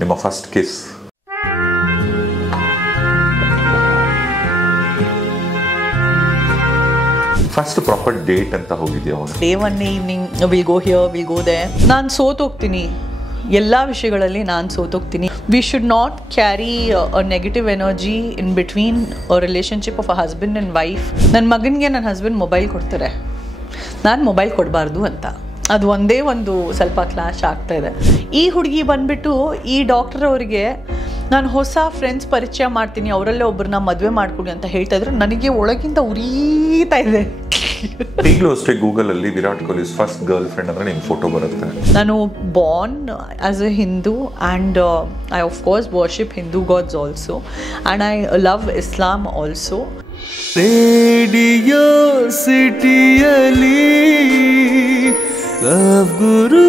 ನಿಮ್ಮ first kiss? First proper date ಅಂತ ಹೋಗಿದ್ಯಾ? Day one evening will go here, will go there. ನಾನು ಸೋತೋಗ್ತೀನಿ, ಎಲ್ಲ ವಿಷಯಗಳಲ್ಲಿ ನಾನು ಸೋತೋಗ್ತೀನಿ. We should not carry a negative energy in between a relationship of a husband and wife. ನನ್ನ ಮಗನಿಗೆ ನನ್ನ ಹಸ್ಬೆಂಡ್ ಮೊಬೈಲ್ ಕೊಡ್ತಾರೆ, ನಾನು ಮೊಬೈಲ್ ಕೊಡಬಾರ್ದು ಅಂತ. ಅದು ಒಂದೇ ಒಂದು ಸ್ವಲ್ಪ ಕ್ಲಾಶ್ ಆಗ್ತಾಯಿದೆ. ಈ ಹುಡುಗಿ ಬಂದುಬಿಟ್ಟು ಈ ಡಾಕ್ಟರ್ ಅವರಿಗೆ ನಾನು ಹೊಸ ಫ್ರೆಂಡ್ಸ್ ಪರಿಚಯ ಮಾಡ್ತೀನಿ, ಅವರಲ್ಲೇ ಒಬ್ಬರನ್ನ ಮದುವೆ ಮಾಡ್ಕೊಡಿ ಅಂತ ಹೇಳ್ತಾ ಇದ್ರು. ನನಗೆ ಒಳಗಿಂದ ಉರಿತಾ ಇದೆ. ಈಗಲೂ ಅಷ್ಟೇ ಗೂಗಲಲ್ಲಿ Virat Kohli first girlfriend ಅಂದರೆ ನಿಮ್ಗೆ ಫೋಟೋ ಬರುತ್ತೆ. ನಾನು born as a Hindu and I of course worship Hindu gods also and I love Islam also. Radio ಸಿಟಿಯಲ್ಲಿ love Guru.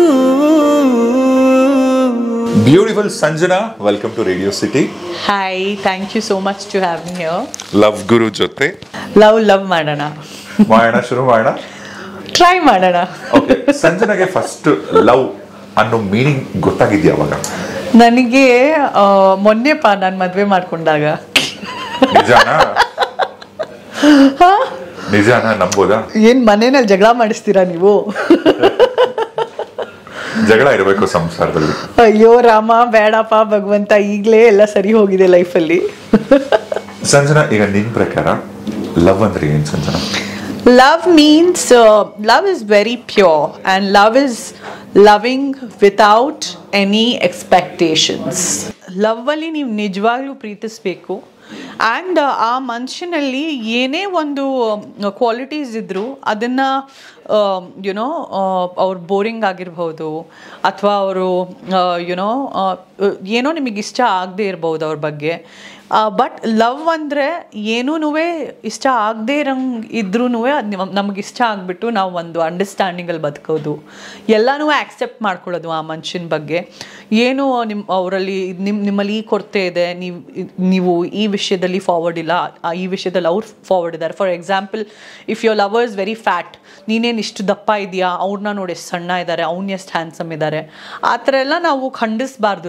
Beautiful Sanjana, welcome to Radio City. Hi, thank you so much to have me here. Love ಗುರು ಜೊತೆ love ಮಾಡೋಣ, ಶುರು ಮಾಡೋಣ, try ಮಾಡೋಣ. Okay, ಸಂಜನಾಗೆ first love ಅನ್ನೋ meaning ಗೊತ್ತಾಗಿದ್ಯಾ ಅವಾಗ? ನನಗೆ ಮೊನ್ನೆಪ್ಪ ನಾನು ಮದುವೆ ಮಾಡ್ಕೊಂಡಾಗ. ನಿಜಾನ ನಂಬೋದಾ? ಏನ್ ಮನೆಯಲ್ಲಿ ಜಗಳ ಮಾಡಿಸ್ತೀರಾ ನೀವು? ಜಗಳ ಇರಬೇಕು ಸಂಸಾರದಲ್ಲಿ. ಅಯ್ಯೋ ರಾಮ, ಬೇಡಪ್ಪ ಭಗವಂತ, ಈಗಲೇ ಎಲ್ಲ ಸರಿ ಹೋಗಿದೆ ಲೈಫಲ್ಲಿ. ಸಂಜನಾ, ಈಗ ನಿನ್ ಪ್ರಕಾರ ಲವ್ ಅಂದ್ರೆ ಏನ್ Sanjana? Love means love is very pure and love is loving without any expectations. Love ಅಲ್ಲಿ ನೀವು ನಿಜವಾಗ್ಲೂ ಪ್ರೀತಿಸ್ಬೇಕು ಆ್ಯಂಡ್ ಆ ಮನುಷ್ಯನಲ್ಲಿ ಏನೇ ಒಂದು ಕ್ವಾಲಿಟೀಸ್ ಇದ್ದರೂ ಅದನ್ನು ಯುನೋ ಅವ್ರು ಬೋರಿಂಗ್ ಆಗಿರ್ಬೋದು ಅಥವಾ ಅವರು ಯುನೋ ಏನೋ ನಿಮಗೆ ಇಷ್ಟ ಆಗದೆ ಇರ್ಬೋದು ಅವ್ರ ಬಗ್ಗೆ. ಬಟ್ ಲವ್ ಅಂದರೆ ಏನೂ ಇಷ್ಟ ಆಗದೆ ಇರಂಗೆ ಇದ್ರೂ ಅದು ನಮಗೆ ಇಷ್ಟ ಆಗಿಬಿಟ್ಟು ನಾವು ಒಂದು ಅಂಡರ್ಸ್ಟ್ಯಾಂಡಿಂಗಲ್ಲಿ ಬದುಕೋದು, ಎಲ್ಲನೂ ಆ್ಯಕ್ಸೆಪ್ಟ್ ಮಾಡ್ಕೊಳ್ಳೋದು ಆ ಮನುಷ್ಯನ ಬಗ್ಗೆ. ಏನು ಅವರಲ್ಲಿ ನಿಮ್ಮಲ್ಲಿ ಈ ಕೊರತೆ ಇದೆ, ನೀವು ಈ ವಿಷಯದಲ್ಲಿ ಫಾರ್ವರ್ಡ್ ಇಲ್ಲ, ಈ ವಿಷಯದಲ್ಲಿ ಅವ್ರು ಫಾರ್ವರ್ಡ್ ಇದ್ದಾರೆ. For example, if your lover is very fat, ನೀನೇನು ಇಷ್ಟು ದಪ್ಪ ಇದೆಯಾ, ಅವ್ರನ್ನ ನೋಡಿ ಎಷ್ಟು ಸಣ್ಣ ಇದ್ದಾರೆ, ಅವ್ನು ಎಷ್ಟು ಹ್ಯಾಂಡ್ಸಮ್ ಇದ್ದಾರೆ, ಆ ಥರ ಎಲ್ಲ ನಾವು ಖಂಡಿಸಬಾರ್ದು.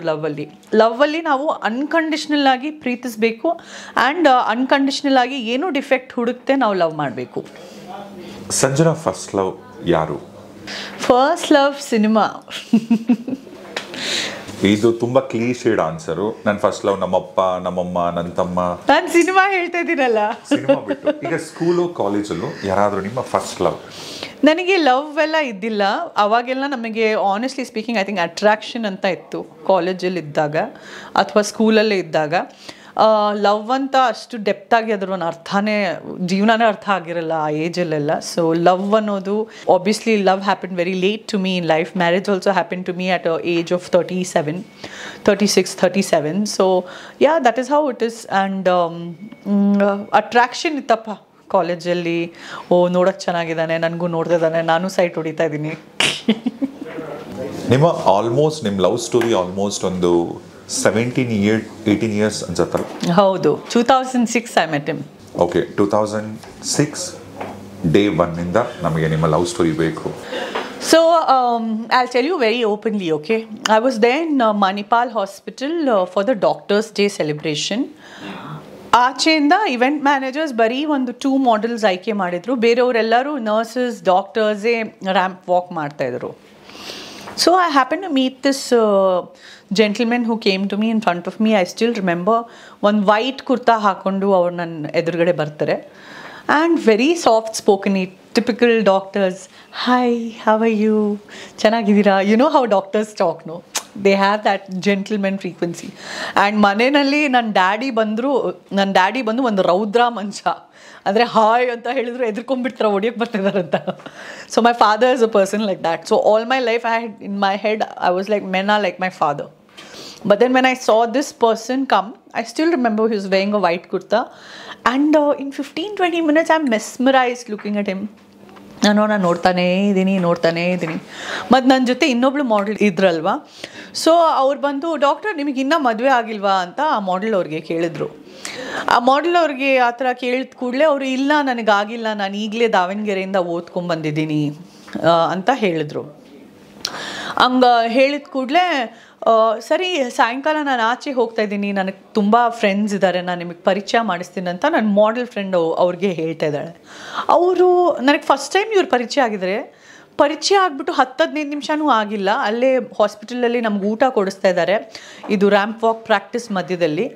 ಲವ್ವಲ್ಲಿ ನಾವು ಅನ್ಕಂಡೀಷ್ನಲ್ ಆಗಿ ಪ್ರೀತಿಸಬೇಕು ಆ್ಯಂಡ್ ಅನ್ಕಂಡೀಷ್ನಲ್ ಆಗಿ ಏನೋ ಡಿಫೆಕ್ಟ್ ಹುಡುಕ್ತೆ ನಾವು ಲವ್ ಮಾಡಬೇಕು. ಸಂಜನಾ ಫಸ್ಟ್ ಲವ್ ಯಾರು? First love cinema. ಇದು ತುಂಬಾ ಕ್ಲೀಶೇಡ್ ಆನ್ಸರು. ನನ್ನ ಫಸ್ಟ್ ಲವ್ ನಮ್ಮಪ್ಪ, ನಮ್ಮಮ್ಮ, ನನ್ನ ತಮ್ಮ. ನಾನು ಸಿನಿಮಾ ಹೇಳ್ತಾ ಇದ್ದೀನಲ್ಲ. ಸಿನಿಮಾ ಬಿಟ್ಟು ಈಗ ಸ್ಕೂಲು ಕಾಲೇಜಲ್ಲೂ ಯಾರಾದರೂ ನಿಮ್ಮ ಫಸ್ಟ್ ಲವ್? ನನಗೆ ಲವ್ ಎಲ್ಲ ಇದ್ದಿಲ್ಲ ಅವಾಗೆಲ್ಲ. ನಮಗೆ honestly speaking I think attraction ಅಂತ ಇತ್ತು ಕಾಲೇಜಲ್ಲಿ ಇದ್ದಾಗ ಅಥವಾ ಸ್ಕೂಲಲ್ಲೇ ಇದ್ದಾಗ. ಲವ್ ಅಂತ ಅಷ್ಟು ಡೆಪ್ತಾಗಿ ಅದ್ರ ಒಂದು ಜೀವನನೇ ಅರ್ಥ ಆಗಿರಲ್ಲ ಆ ಏಜಲ್ಲೆಲ್ಲ. ಸೊ ಲವ್ ಅನ್ನೋದು obviously love happen very late to me in life. Marriage also happen to me at age of 36-37. So yeah, that is how it is. And attraction ಇತ್ತಪ್ಪ ಕಾಲೇಜಲ್ಲಿ. ನೋಡೋಕ್ಕೆ ಚೆನ್ನಾಗಿದ್ದಾನೆ, ನನಗೂ ನೋಡ್ತಿದ್ದಾನೆ, ನಾನು ಸೈಟ್ ಹೊಡಿತಾ ಇದ್ದೀನಿ. ನಿಮ್ಮ ಲವ್ ಸ್ಟೋರಿ ಆಲ್ಮೋಸ್ಟ್ ಒಂದು 17-18 years ಅನ್ಸತ್ತಲ್ಲ? ಹೌದು, 2006 I met him. Okay, 2006 day 1 ಇಂದ ನಮಗೆ ನಿಮ್ಮ ಲವ್ ಸ್ಟೋರಿ ಬೇಕು. So I'll tell you very openly, okay? I was there in Manipal Hospital for the Doctors' Day celebration. ಆಚೆಯಿಂದ ಇವೆಂಟ್ ಮ್ಯಾನೇಜರ್ಸ್ ಬರೀ ಒಂದು 2 models ಆಯ್ಕೆ ಮಾಡಿದರು, ಬೇರೆಯವರೆಲ್ಲರೂ ನರ್ಸಸ್, ಡಾಕ್ಟರ್ಸೇ ರ್ಯಾಂಪ್ ವಾಕ್ ಮಾಡ್ತಾಯಿದ್ರು. So I happened to meet this gentleman who came to me in front of me. I still remember, ಒಂದು white kurta ಹಾಕ್ಕೊಂಡು ಅವ್ರು ನನ್ನ ಎದುರುಗಡೆ ಬರ್ತಾರೆ and very soft spoken, typical doctors. Hi, how are you? ಚೆನ್ನಾಗಿದ್ದೀರಾ? You know how doctors talk, no? They have that gentleman frequency. And ಮನೆಯಲ್ಲಿ ನನ್ನ daddy ಬಂದು ಒಂದು ರೌದ್ರ ಮನುಷ್ಯ. ಅಂದರೆ ಹಾಯ್ ಅಂತ ಹೇಳಿದ್ರು ಎದ್ಕೊಂಡ್ಬಿಡ್ತಾರೆ, ಹೊಡಿಯೋಕ್ಕೆ ಬರ್ತಿದಾರಂತ. So my father is a person like that. So all my life I had in my head I was like men are like my father. But then when I saw this person come, I still remember he was wearing a white kurta. And in 15-20 minutes, I'm mesmerized looking at him. ನಾನು ನೋಡ್ತಾನೇ ಇದ್ದೀನಿ. ಮತ್ತು ನನ್ನ ಜೊತೆ ಇನ್ನೊಬ್ಳು model ಇದ್ರಲ್ವ. So ಅವ್ರು ಬಂದು, doctor ನಿಮಗೆ ಇನ್ನೂ ಮದುವೆ ಆಗಿಲ್ವಾ ಅಂತ ಆ ಮಾಡೆಲ್ ಅವ್ರಿಗೆ ಕೇಳಿದ್ರು. ಆ ಮಾಡೆಲ್ ಅವ್ರಿಗೆ ಆ ಥರ ಕೇಳಿದ ಕೂಡಲೇ ಅವರು, ಇಲ್ಲ ನನಗಾಗಿಲ್ಲ, ನಾನು ಈಗಲೇ ದಾವಣಗೆರೆಯಿಂದ ಓದ್ಕೊಂಡ್ಬಂದಿದ್ದೀನಿ ಅಂತ ಹೇಳಿದ್ರು. ಹಂಗೆ ಹೇಳಿದ ಕೂಡಲೇ ಸರಿ ಸಾಯಂಕಾಲ ನಾನು ಆಚೆ ಹೋಗ್ತಾ ಇದ್ದೀನಿ, ನನಗೆ ತುಂಬ ಫ್ರೆಂಡ್ಸ್ ಇದ್ದಾರೆ, ನಾನು ನಿಮಗೆ ಪರಿಚಯ ಮಾಡಿಸ್ತೀನಿ ಅಂತ ನನ್ನ ಮಾಡೆಲ್ ಫ್ರೆಂಡ್ ಅವ್ರಿಗೆ ಹೇಳ್ತಾ ಇದ್ದಾಳೆ. ಅವರು ನನಗೆ ಫಸ್ಟ್ ಟೈಮ್ ಇವ್ರು ಪರಿಚಯ ಆಗಿದ್ದಾರೆ. ಪರಿಚಯ ಆಗಿಬಿಟ್ಟು 10-15 ನಿಮಿಷನೂ ಆಗಿಲ್ಲ, ಅಲ್ಲೇ ಹಾಸ್ಪಿಟಲಲ್ಲಿ ನಮ್ಗೆ ಊಟ ಕೊಡಿಸ್ತಾ ಇದ್ದಾರೆ, ಇದು ರ್ಯಾಂಪ್ ವಾಕ್ ಪ್ರಾಕ್ಟೀಸ್ ಮಧ್ಯದಲ್ಲಿ.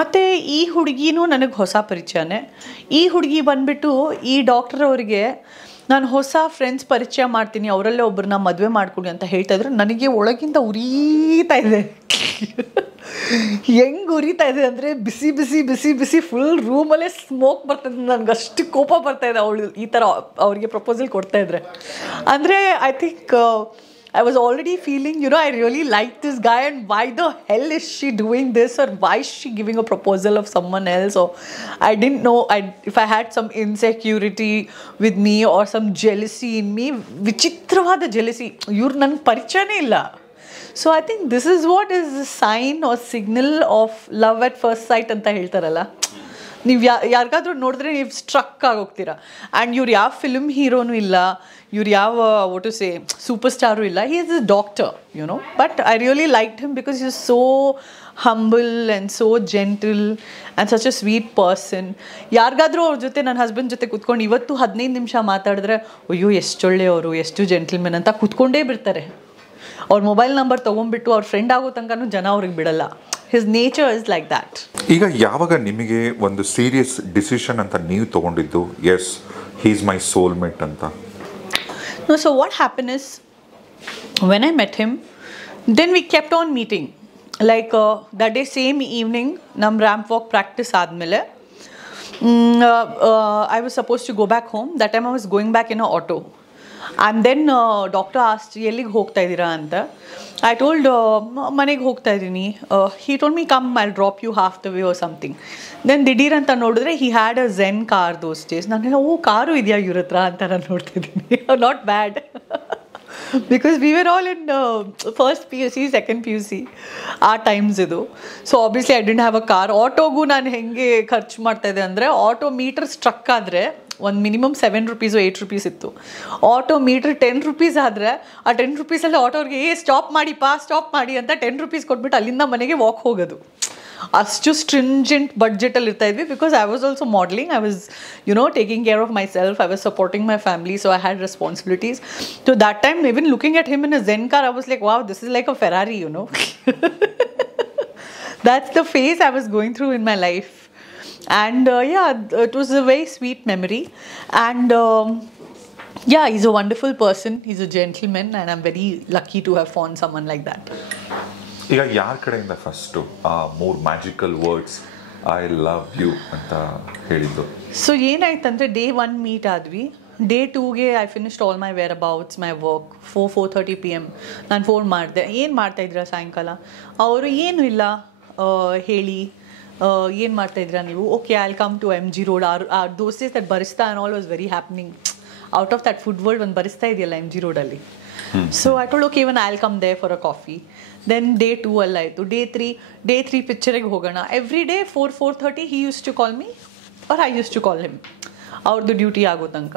ಮತ್ತು ಈ ಹುಡುಗಿನೂ ನನಗೆ ಹೊಸ ಪರಿಚಯನೇ. ಈ ಹುಡುಗಿ ಬಂದುಬಿಟ್ಟು ಈ ಡಾಕ್ಟರ್ ಅವರಿಗೆ ನಾನು ಹೊಸ ಫ್ರೆಂಡ್ಸ್ ಪರಿಚಯ ಮಾಡ್ತೀನಿ, ಅವರಲ್ಲೇ ಒಬ್ಬರನ್ನ ಮದುವೆ ಮಾಡ್ಕೊಳ್ಳಿ ಅಂತ ಹೇಳ್ತಾ ಇದ್ರು. ನನಗೆ ಒಳಗಿಂದ ಉರಿತಾ ಇದೆ. ಹೆಂಗೆ ಉರಿತಾ ಇದೆ ಅಂದರೆ ಬಿಸಿ ಬಿಸಿ ಬಿಸಿ ಬಿಸಿ ಫುಲ್ ರೂಮಲ್ಲೇ ಸ್ಮೋಕ್ ಬರ್ತದೆ. ನನಗೆ ಅಷ್ಟು ಕೋಪ ಬರ್ತಾ ಇದೆ ಅವಳು ಈ ಥರ ಅವ್ರಿಗೆ ಪ್ರಪೋಸಲ್ ಕೊಡ್ತಾ ಇದ್ರೆ. ಅಂದರೆ I think I was already feeling, I really like this guy, and why the hell is she doing this, or why is she giving a proposal of someone else? Or I didn't know if I had some insecurity with me or some jealousy in me. Vichitravada jealousy. You're nan parichayane illa. So I think this is what is a sign or signal of love at first sight anta ಹೇಳ್ತಾರಲ್ಲ. ನೀವು ಯಾರಿಗಾದ್ರೂ ನೋಡಿದ್ರೆ ನೀವು struck ಆಗೋಗ್ತೀರಾ. And ಇವ್ರು ಯಾವ film ಹೀರೋನೂ ಇಲ್ಲ, ಇವ್ರು ಯಾವ what to say superstar ಇಲ್ಲ. He is a doctor, but I really liked him because he is so humble and so gentle and such a sweet person. ಯಾರಿಗಾದ್ರೂ ಅವ್ರ ಜೊತೆ ನನ್ನ ಹಸ್ಬೆಂಡ್ ಜೊತೆ ಕೂತ್ಕೊಂಡು ಇವತ್ತು 15 ನಿಮಿಷ ಮಾತಾಡಿದ್ರೆ ಅಯ್ಯೋ ಎಷ್ಟು ಒಳ್ಳೆಯವರು, ಎಷ್ಟು ಜೆಂಟಲ್ಮೆನ್ ಅಂತ ಕೂತ್ಕೊಂಡೇ ಬಿಡ್ತಾರೆ. ಅವ್ರ ಮೊಬೈಲ್ ನಂಬರ್ ತೊಗೊಂಡ್ಬಿಟ್ಟು ಅವ್ರ ಫ್ರೆಂಡ್ ಆಗೋ ತನಕನೂ ಜನ ಅವ್ರಿಗೆ ಬಿಡಲ್ಲ. His nature is like that. ಈಗ ಯಾವಾಗ ನಿಮಗೆ ಒಂದು ಸೀರಿಯಸ್ ಡಿಸಿಷನ್ ಅಂತ ನೀವು ತಗೊಂಡಿದ್ದು, yes he is my soulmate ಅಂತ? No, so what happened is, when I met him, then we kept on meeting. Like that day, same evening, nam ramp walk practice ಆದಮೇಲೆ I was supposed to go back home. That time I was going back in an auto. And then doctor asked, ಎಲ್ಲಿಗೆ ಹೋಗ್ತಾ ಇದ್ದೀರಾ ಅಂತ. I told, ಮನೆಗೆ ಹೋಗ್ತಾ ಇದ್ದೀನಿ. He told me, come, I'll drop you half the way or something. Then ದಿಢೀರ್ ಅಂತ ನೋಡಿದ್ರೆ he had a Zen car those days. ನಾನು ಕಾರು ಇದೆಯಾ ಇವ್ರ ಹತ್ರ ಅಂತ ನಾನು ನೋಡ್ತಿದ್ದೀನಿ. Not bad. Because we were all in first PUC, second PUC ಆ ಟೈಮ್ಸ್ ಇದು. So obviously I didn't have a car. ಆಟೋಗೂ ನಾನು ಹೆಂಗೆ ಖರ್ಚು ಮಾಡ್ತಾ ಇದ್ದೆ ಅಂದರೆ, ಆಟೋ ಮೀಟರ್ ಸ್ಟ್ರಕ್ ಆದರೆ ಒಂದು ಮಿನಿಮಮ್ 7 ರೂಪೀಸು 8 ರೂಪೀಸ್ ಇತ್ತು. ಆಟೋ ಮೀಟ್ರ್ 10 ರೂಪೀಸ್ ಆದರೆ ಆ 10 ರೂಪೀಸಲ್ಲಿ ಆಟೋರಿಗೆ ಸ್ಟಾಪ್ ಮಾಡಿ ಅಂತ 10 ರೂಪೀಸ್ ಕೊಟ್ಬಿಟ್ಟು ಅಲ್ಲಿಂದ ಮನೆಗೆ ವಾಕ್ ಹೋಗೋದು. ಅಷ್ಟು ಸ್ಟ್ರಿಂಜೆಂಟ್ ಬಡ್ಜೆಟಲ್ಲಿ ಇರ್ತಾ ಇದ್ವಿ. Because I was also modelling, I was taking care of my self, I was supporting my family, so I had responsibilities. So that time even looking at him in a Zen car, I was like, wow, this is like a Ferrari, That's the phase I was going through in my life. And it was a very sweet memory. And he's a wonderful person, he's a gentleman, and I'm very lucky to have found someone like that. ಈಗ ಯಾರ ಕಡೆಯಿಂದ first more magical words I love you ಅಂತ ಹೇಳಿದ್ದು? So ಏನಾಯ್ತಂದರೆ, day 1 meet ಆದ್ವಿ. Day 2ಗೆ I finished all my whereabouts, my work. 4:30 PM ನಾನು phone ಮಾಡಿದೆ, ಏನು ಮಾಡ್ತಾಯಿದ್ದೀರಾ ಸಾಯಂಕಾಲ? ಅವರು ಏನೂ ಇಲ್ಲ, ಹೇಳಿ ಏನು ಮಾಡ್ತಾಯಿದ್ದೀರಾ ನೀವು? Okay, I will come to MG Road. Those days that Barista and all was very happening. Out of that food world ಒಂದು ಬರಿಸ್ತಾ ಇದೆಯಲ್ಲ MG Roadಲ್ಲಿ. So I told okay, even I will come there for a coffee. Then day 2 ಅಲ್ಲಾಯಿತು. Day 3 ಪಿಕ್ಚರಿಗೆ ಹೋಗೋಣ. Every day 4:30 he used to call me or I used to call him, ಅವ್ರದ್ದು duty ಆಗೋ ತನಕ.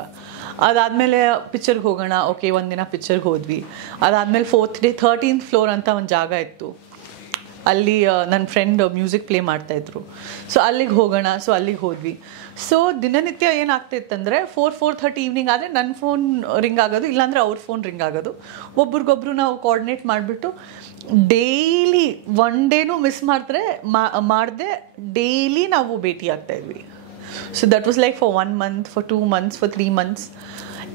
ಅದಾದಮೇಲೆ ಪಿಕ್ಚರ್ಗೆ ಹೋಗೋಣ. ಓಕೆ, ಒಂದಿನ ಪಿಕ್ಚರ್ಗೆ ಹೋದ್ವಿ. ಅದಾದಮೇಲೆ 4th day 13th floor ಅಂತ ಒಂದು ಜಾಗ ಇತ್ತು, ಅಲ್ಲಿ ನನ್ನ ಫ್ರೆಂಡ್ ಮ್ಯೂಸಿಕ್ ಪ್ಲೇ ಮಾಡ್ತಾಯಿದ್ರು. ಸೊ ಅಲ್ಲಿಗೆ ಹೋಗೋಣ. ಸೊ ಅಲ್ಲಿಗೆ ಹೋದ್ವಿ. ಸೊ ದಿನನಿತ್ಯ ಏನಾಗ್ತಿತ್ತಂದರೆ 4:30 ಈವ್ನಿಂಗ್ ಆದರೆ ನನ್ನ ಫೋನ್ ರಿಂಗ್ ಆಗೋದು, ಇಲ್ಲಾಂದರೆ ಅವ್ರ ಫೋನ್ ರಿಂಗ್ ಆಗೋದು. ಒಬ್ರಿಗೊಬ್ರು ನಾವು ಕೋಆರ್ಡಿನೇಟ್ ಮಾಡಿಬಿಟ್ಟು ಡೈಲಿ ಒನ್ ಡೇನೂ ಮಿಸ್ ಮಾಡದೆ ಡೈಲಿ ನಾವು ಭೇಟಿ ಆಗ್ತಾಯಿದ್ವಿ. So that was like for 1 month, for 2 months, for 3 months.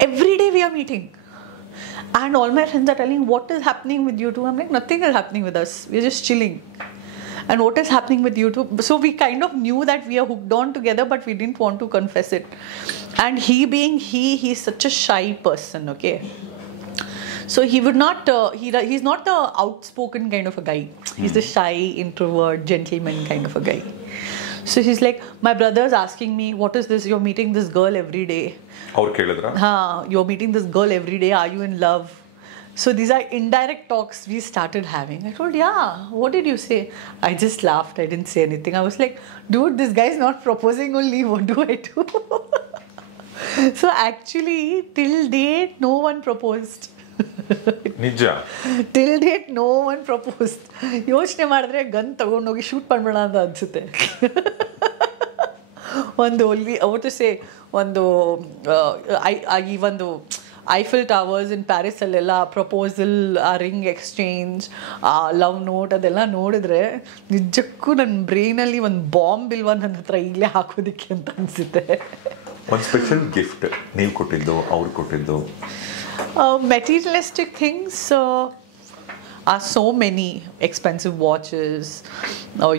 Every day we are meeting. And all my friends are telling, what is happening with you two? I'm like, nothing is happening with us. We're just chilling. And what is happening with you two? So we kind of knew that we are hooked on together, but we didn't want to confess it. And he's such a shy person, okay? So he would not, he's not the outspoken kind of a guy. He's the shy, introvert, gentleman kind of a guy. So he's like, my brother's asking me, what is this? You're meeting this girl every day. You're meeting this girl every day. Are you in love? So these are indirect talks we started having. I told, what did you say? I just laughed. I didn't say anything. I was like, dude, this guy's not proposing only. What do I do? So actually, till date, no one proposed. ನಿಜ. Till date no one propose. ಯೋಚನೆ ಮಾಡಿದ್ರೆ gun ತಗೊಂಡೋಗಿ shoot ಮಾಡ್ಬೇಡ ಅಂತ ಅನಿಸುತ್ತೆ. ಒಂದು ಅವತ್ತು ಒಂದು ಈ ಒಂದು ಐಫಿಲ್ ಟವರ್ಸ್ ಇನ್ ಪ್ಯಾರಿಸಲ್ಲೆಲ್ಲ ಪ್ರಪೋಸಲ್, ಆ ರಿಂಗ್ ಎಕ್ಸ್ಚೇಂಜ್, ಆ ಲವ್ ನೋಟ್ ಅದೆಲ್ಲ ನೋಡಿದ್ರೆ ನಿಜಕ್ಕೂ ನನ್ನ ಬ್ರೈನಲ್ಲಿ ಒಂದು ಬಾಂಬ್ ಇಲ್ವಾ ನನ್ನ ಹತ್ರ ಈಗಲೇ ಹಾಕೋದಿಕ್ಕೆ ಅಂತ ಅನಿಸುತ್ತೆ. ಒಂದು ಸ್ಪೆಷಲ್ ಗಿಫ್ಟ್ ನೀವು ಕೊಟ್ಟಿದ್ದು, ಅವ್ರು ಕೊಟ್ಟಿದ್ದು? Materialistic things are so many expensive watches, or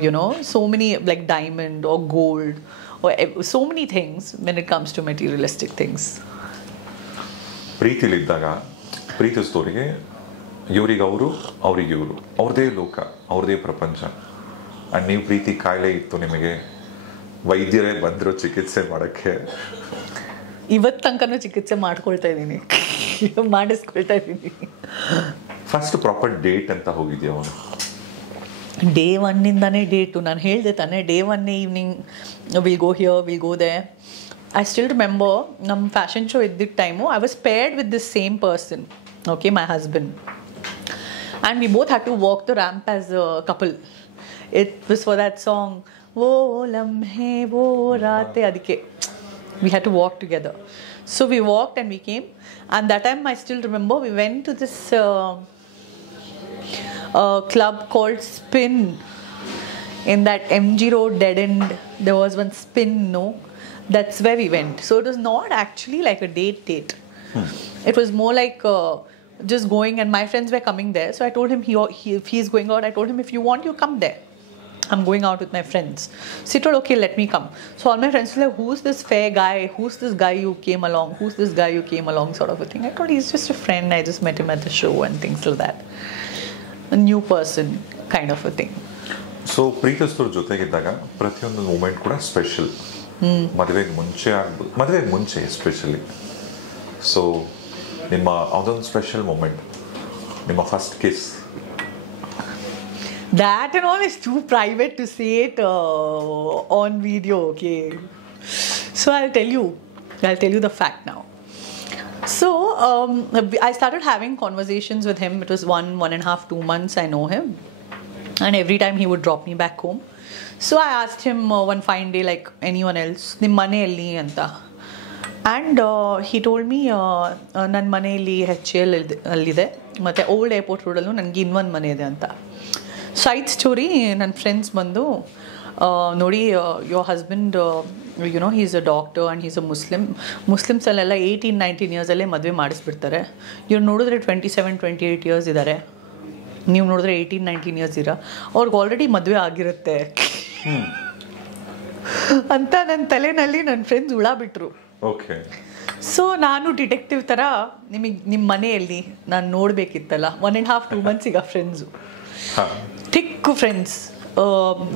so many like diamond or gold, or so many things when it comes to materialistic things. ಪ್ರೀತಿಲಿದ್ದಾಗ ಪ್ರೀತಿಸಿದವರಿಗೆ ಇವರಿಗೆ ಅವರು, ಅವ್ರಿಗೆ ಇವರು, ಅವ್ರದೇ ಲೋಕ, ಅವ್ರದೇ ಪ್ರಪಂಚ. ಆ್ಯಂಡ್ ನೀವು ಪ್ರೀತಿ ಕಾಯಿಲೆ ಇತ್ತು ನಿಮಗೆ, ವೈದ್ಯರೇ ಬಂದರು ಚಿಕಿತ್ಸೆ ಮಾಡೋಕ್ಕೆ. ಇವತ್ತು ತನಕನೂ ಚಿಕಿತ್ಸೆ ಮಾಡ್ಕೊಳ್ತಾ ಇದ್ದೀನಿ, ಮಾಡಿಸ್ಕೊಳ್ತಾ ಇದ್ದೀನಿ. ಫಸ್ಟ್ ಪ್ರಾಪರ್ ಡೇಟ್ ಅಂತ ಹೋಗಿದ್ಯಾ ಅವನು? ಡೇ ಒನ್ನಿಂದಾನೇ ಡೇಟು. ನಾನು ಹೇಳಿದೆ ತಾನೇ, ಡೇ ಒನ್ನೇ evening will go here, will go there. I still remember ನಮ್ಮ ಫ್ಯಾಷನ್ ಶೋ ಇದ್ದಿದ್ದ time I was paired with this same person, okay, my husband. And we both had to walk the ramp as a couple. It was for that song ವೋ ಲಮ್ಹೆ ವೋ ರಾತೆ, ಅದಕ್ಕೆ we had to walk together. So we walked and we came, and that time I still remember we went to this club called Spin in that MG Road dead end. There was one Spin, no, that's where we went. So it was not actually like a date. It was more like just going, and my friends were coming there, so I told him if he's going out, I told him if you want you come there, I'm going out with my friends. So he told, okay, let me come. So all my friends were like, who's this fair guy? Who's this guy you came along? Who's this guy you came along, sort of a thing. I told, he's just a friend. I just met him at the show and things like that. A new person kind of a thing. So ಪ್ರೀತಿಸ್ತವ್ರ ಜೊತೆಗಿದ್ದಾಗ ಪ್ರತಿಯೊಂದು moment ಕೂಡ special. ಮದುವೆಗೆ ಮುಂಚೆ especially. So ನಿಮ್ಮ ಅದೊಂದು special moment, ನಿಮ್ಮ first kiss. That and all is too private to say it on video, okay? So I'll tell you the fact now. So I started having conversations with him. It was 1.5, 2 months I know him. And every time he would drop me back home. So I asked him one fine day, like anyone else, ನಿಮ್ಮ ಮನೆ ಎಲ್ಲಿ ಅಂತ. And he told me ನನ್ನ ಮನೆಯಲ್ಲಿ HL ಅಲ್ಲಿದೆ, ಮತ್ತು old airport ರೋಡಲ್ಲೂ ನನಗೆ ಇನ್ನೊಂದು ಮನೆ ಇದೆ ಅಂತ. ಸೈಡ್ ಸ್ಟೋರಿ, ನನ್ನ ಫ್ರೆಂಡ್ಸ್ ಬಂದು ನೋಡಿ your husband he is a doctor and he's a ಮುಸ್ಲಿಮ್ಸಲ್ಲೆಲ್ಲ 18-19 ಇಯರ್ಸಲ್ಲೇ ಮದುವೆ ಮಾಡಿಸ್ಬಿಡ್ತಾರೆ. ಇವ್ರು ನೋಡಿದ್ರೆ 27-28 ಇಯರ್ಸ್ ಇದ್ದಾರೆ, ನೀವು ನೋಡಿದ್ರೆ 18-19 ಇಯರ್ಸ್ ಇರೋ, ಅವ್ರಿಗೆ ಆಲ್ರೆಡಿ ಮದುವೆ ಆಗಿರುತ್ತೆ ಅಂತ ನನ್ನ ತಲೆನಲ್ಲಿ ನನ್ನ ಫ್ರೆಂಡ್ಸ್ ಹುಳ ಬಿಟ್ಟರು. ಓಕೆ. ಸೊ ನಾನು ಡಿಟೆಕ್ಟಿವ್ ಥರ ನಿಮ್ಮ ಮನೆಯಲ್ಲಿ ನಾನು ನೋಡಬೇಕಿತ್ತಲ್ಲ. 1.5, 2 months ಈಗ ಫ್ರೆಂಡ್ಸು, ಥಿಕ್ ಫ್ರೆಂಡ್ಸ್,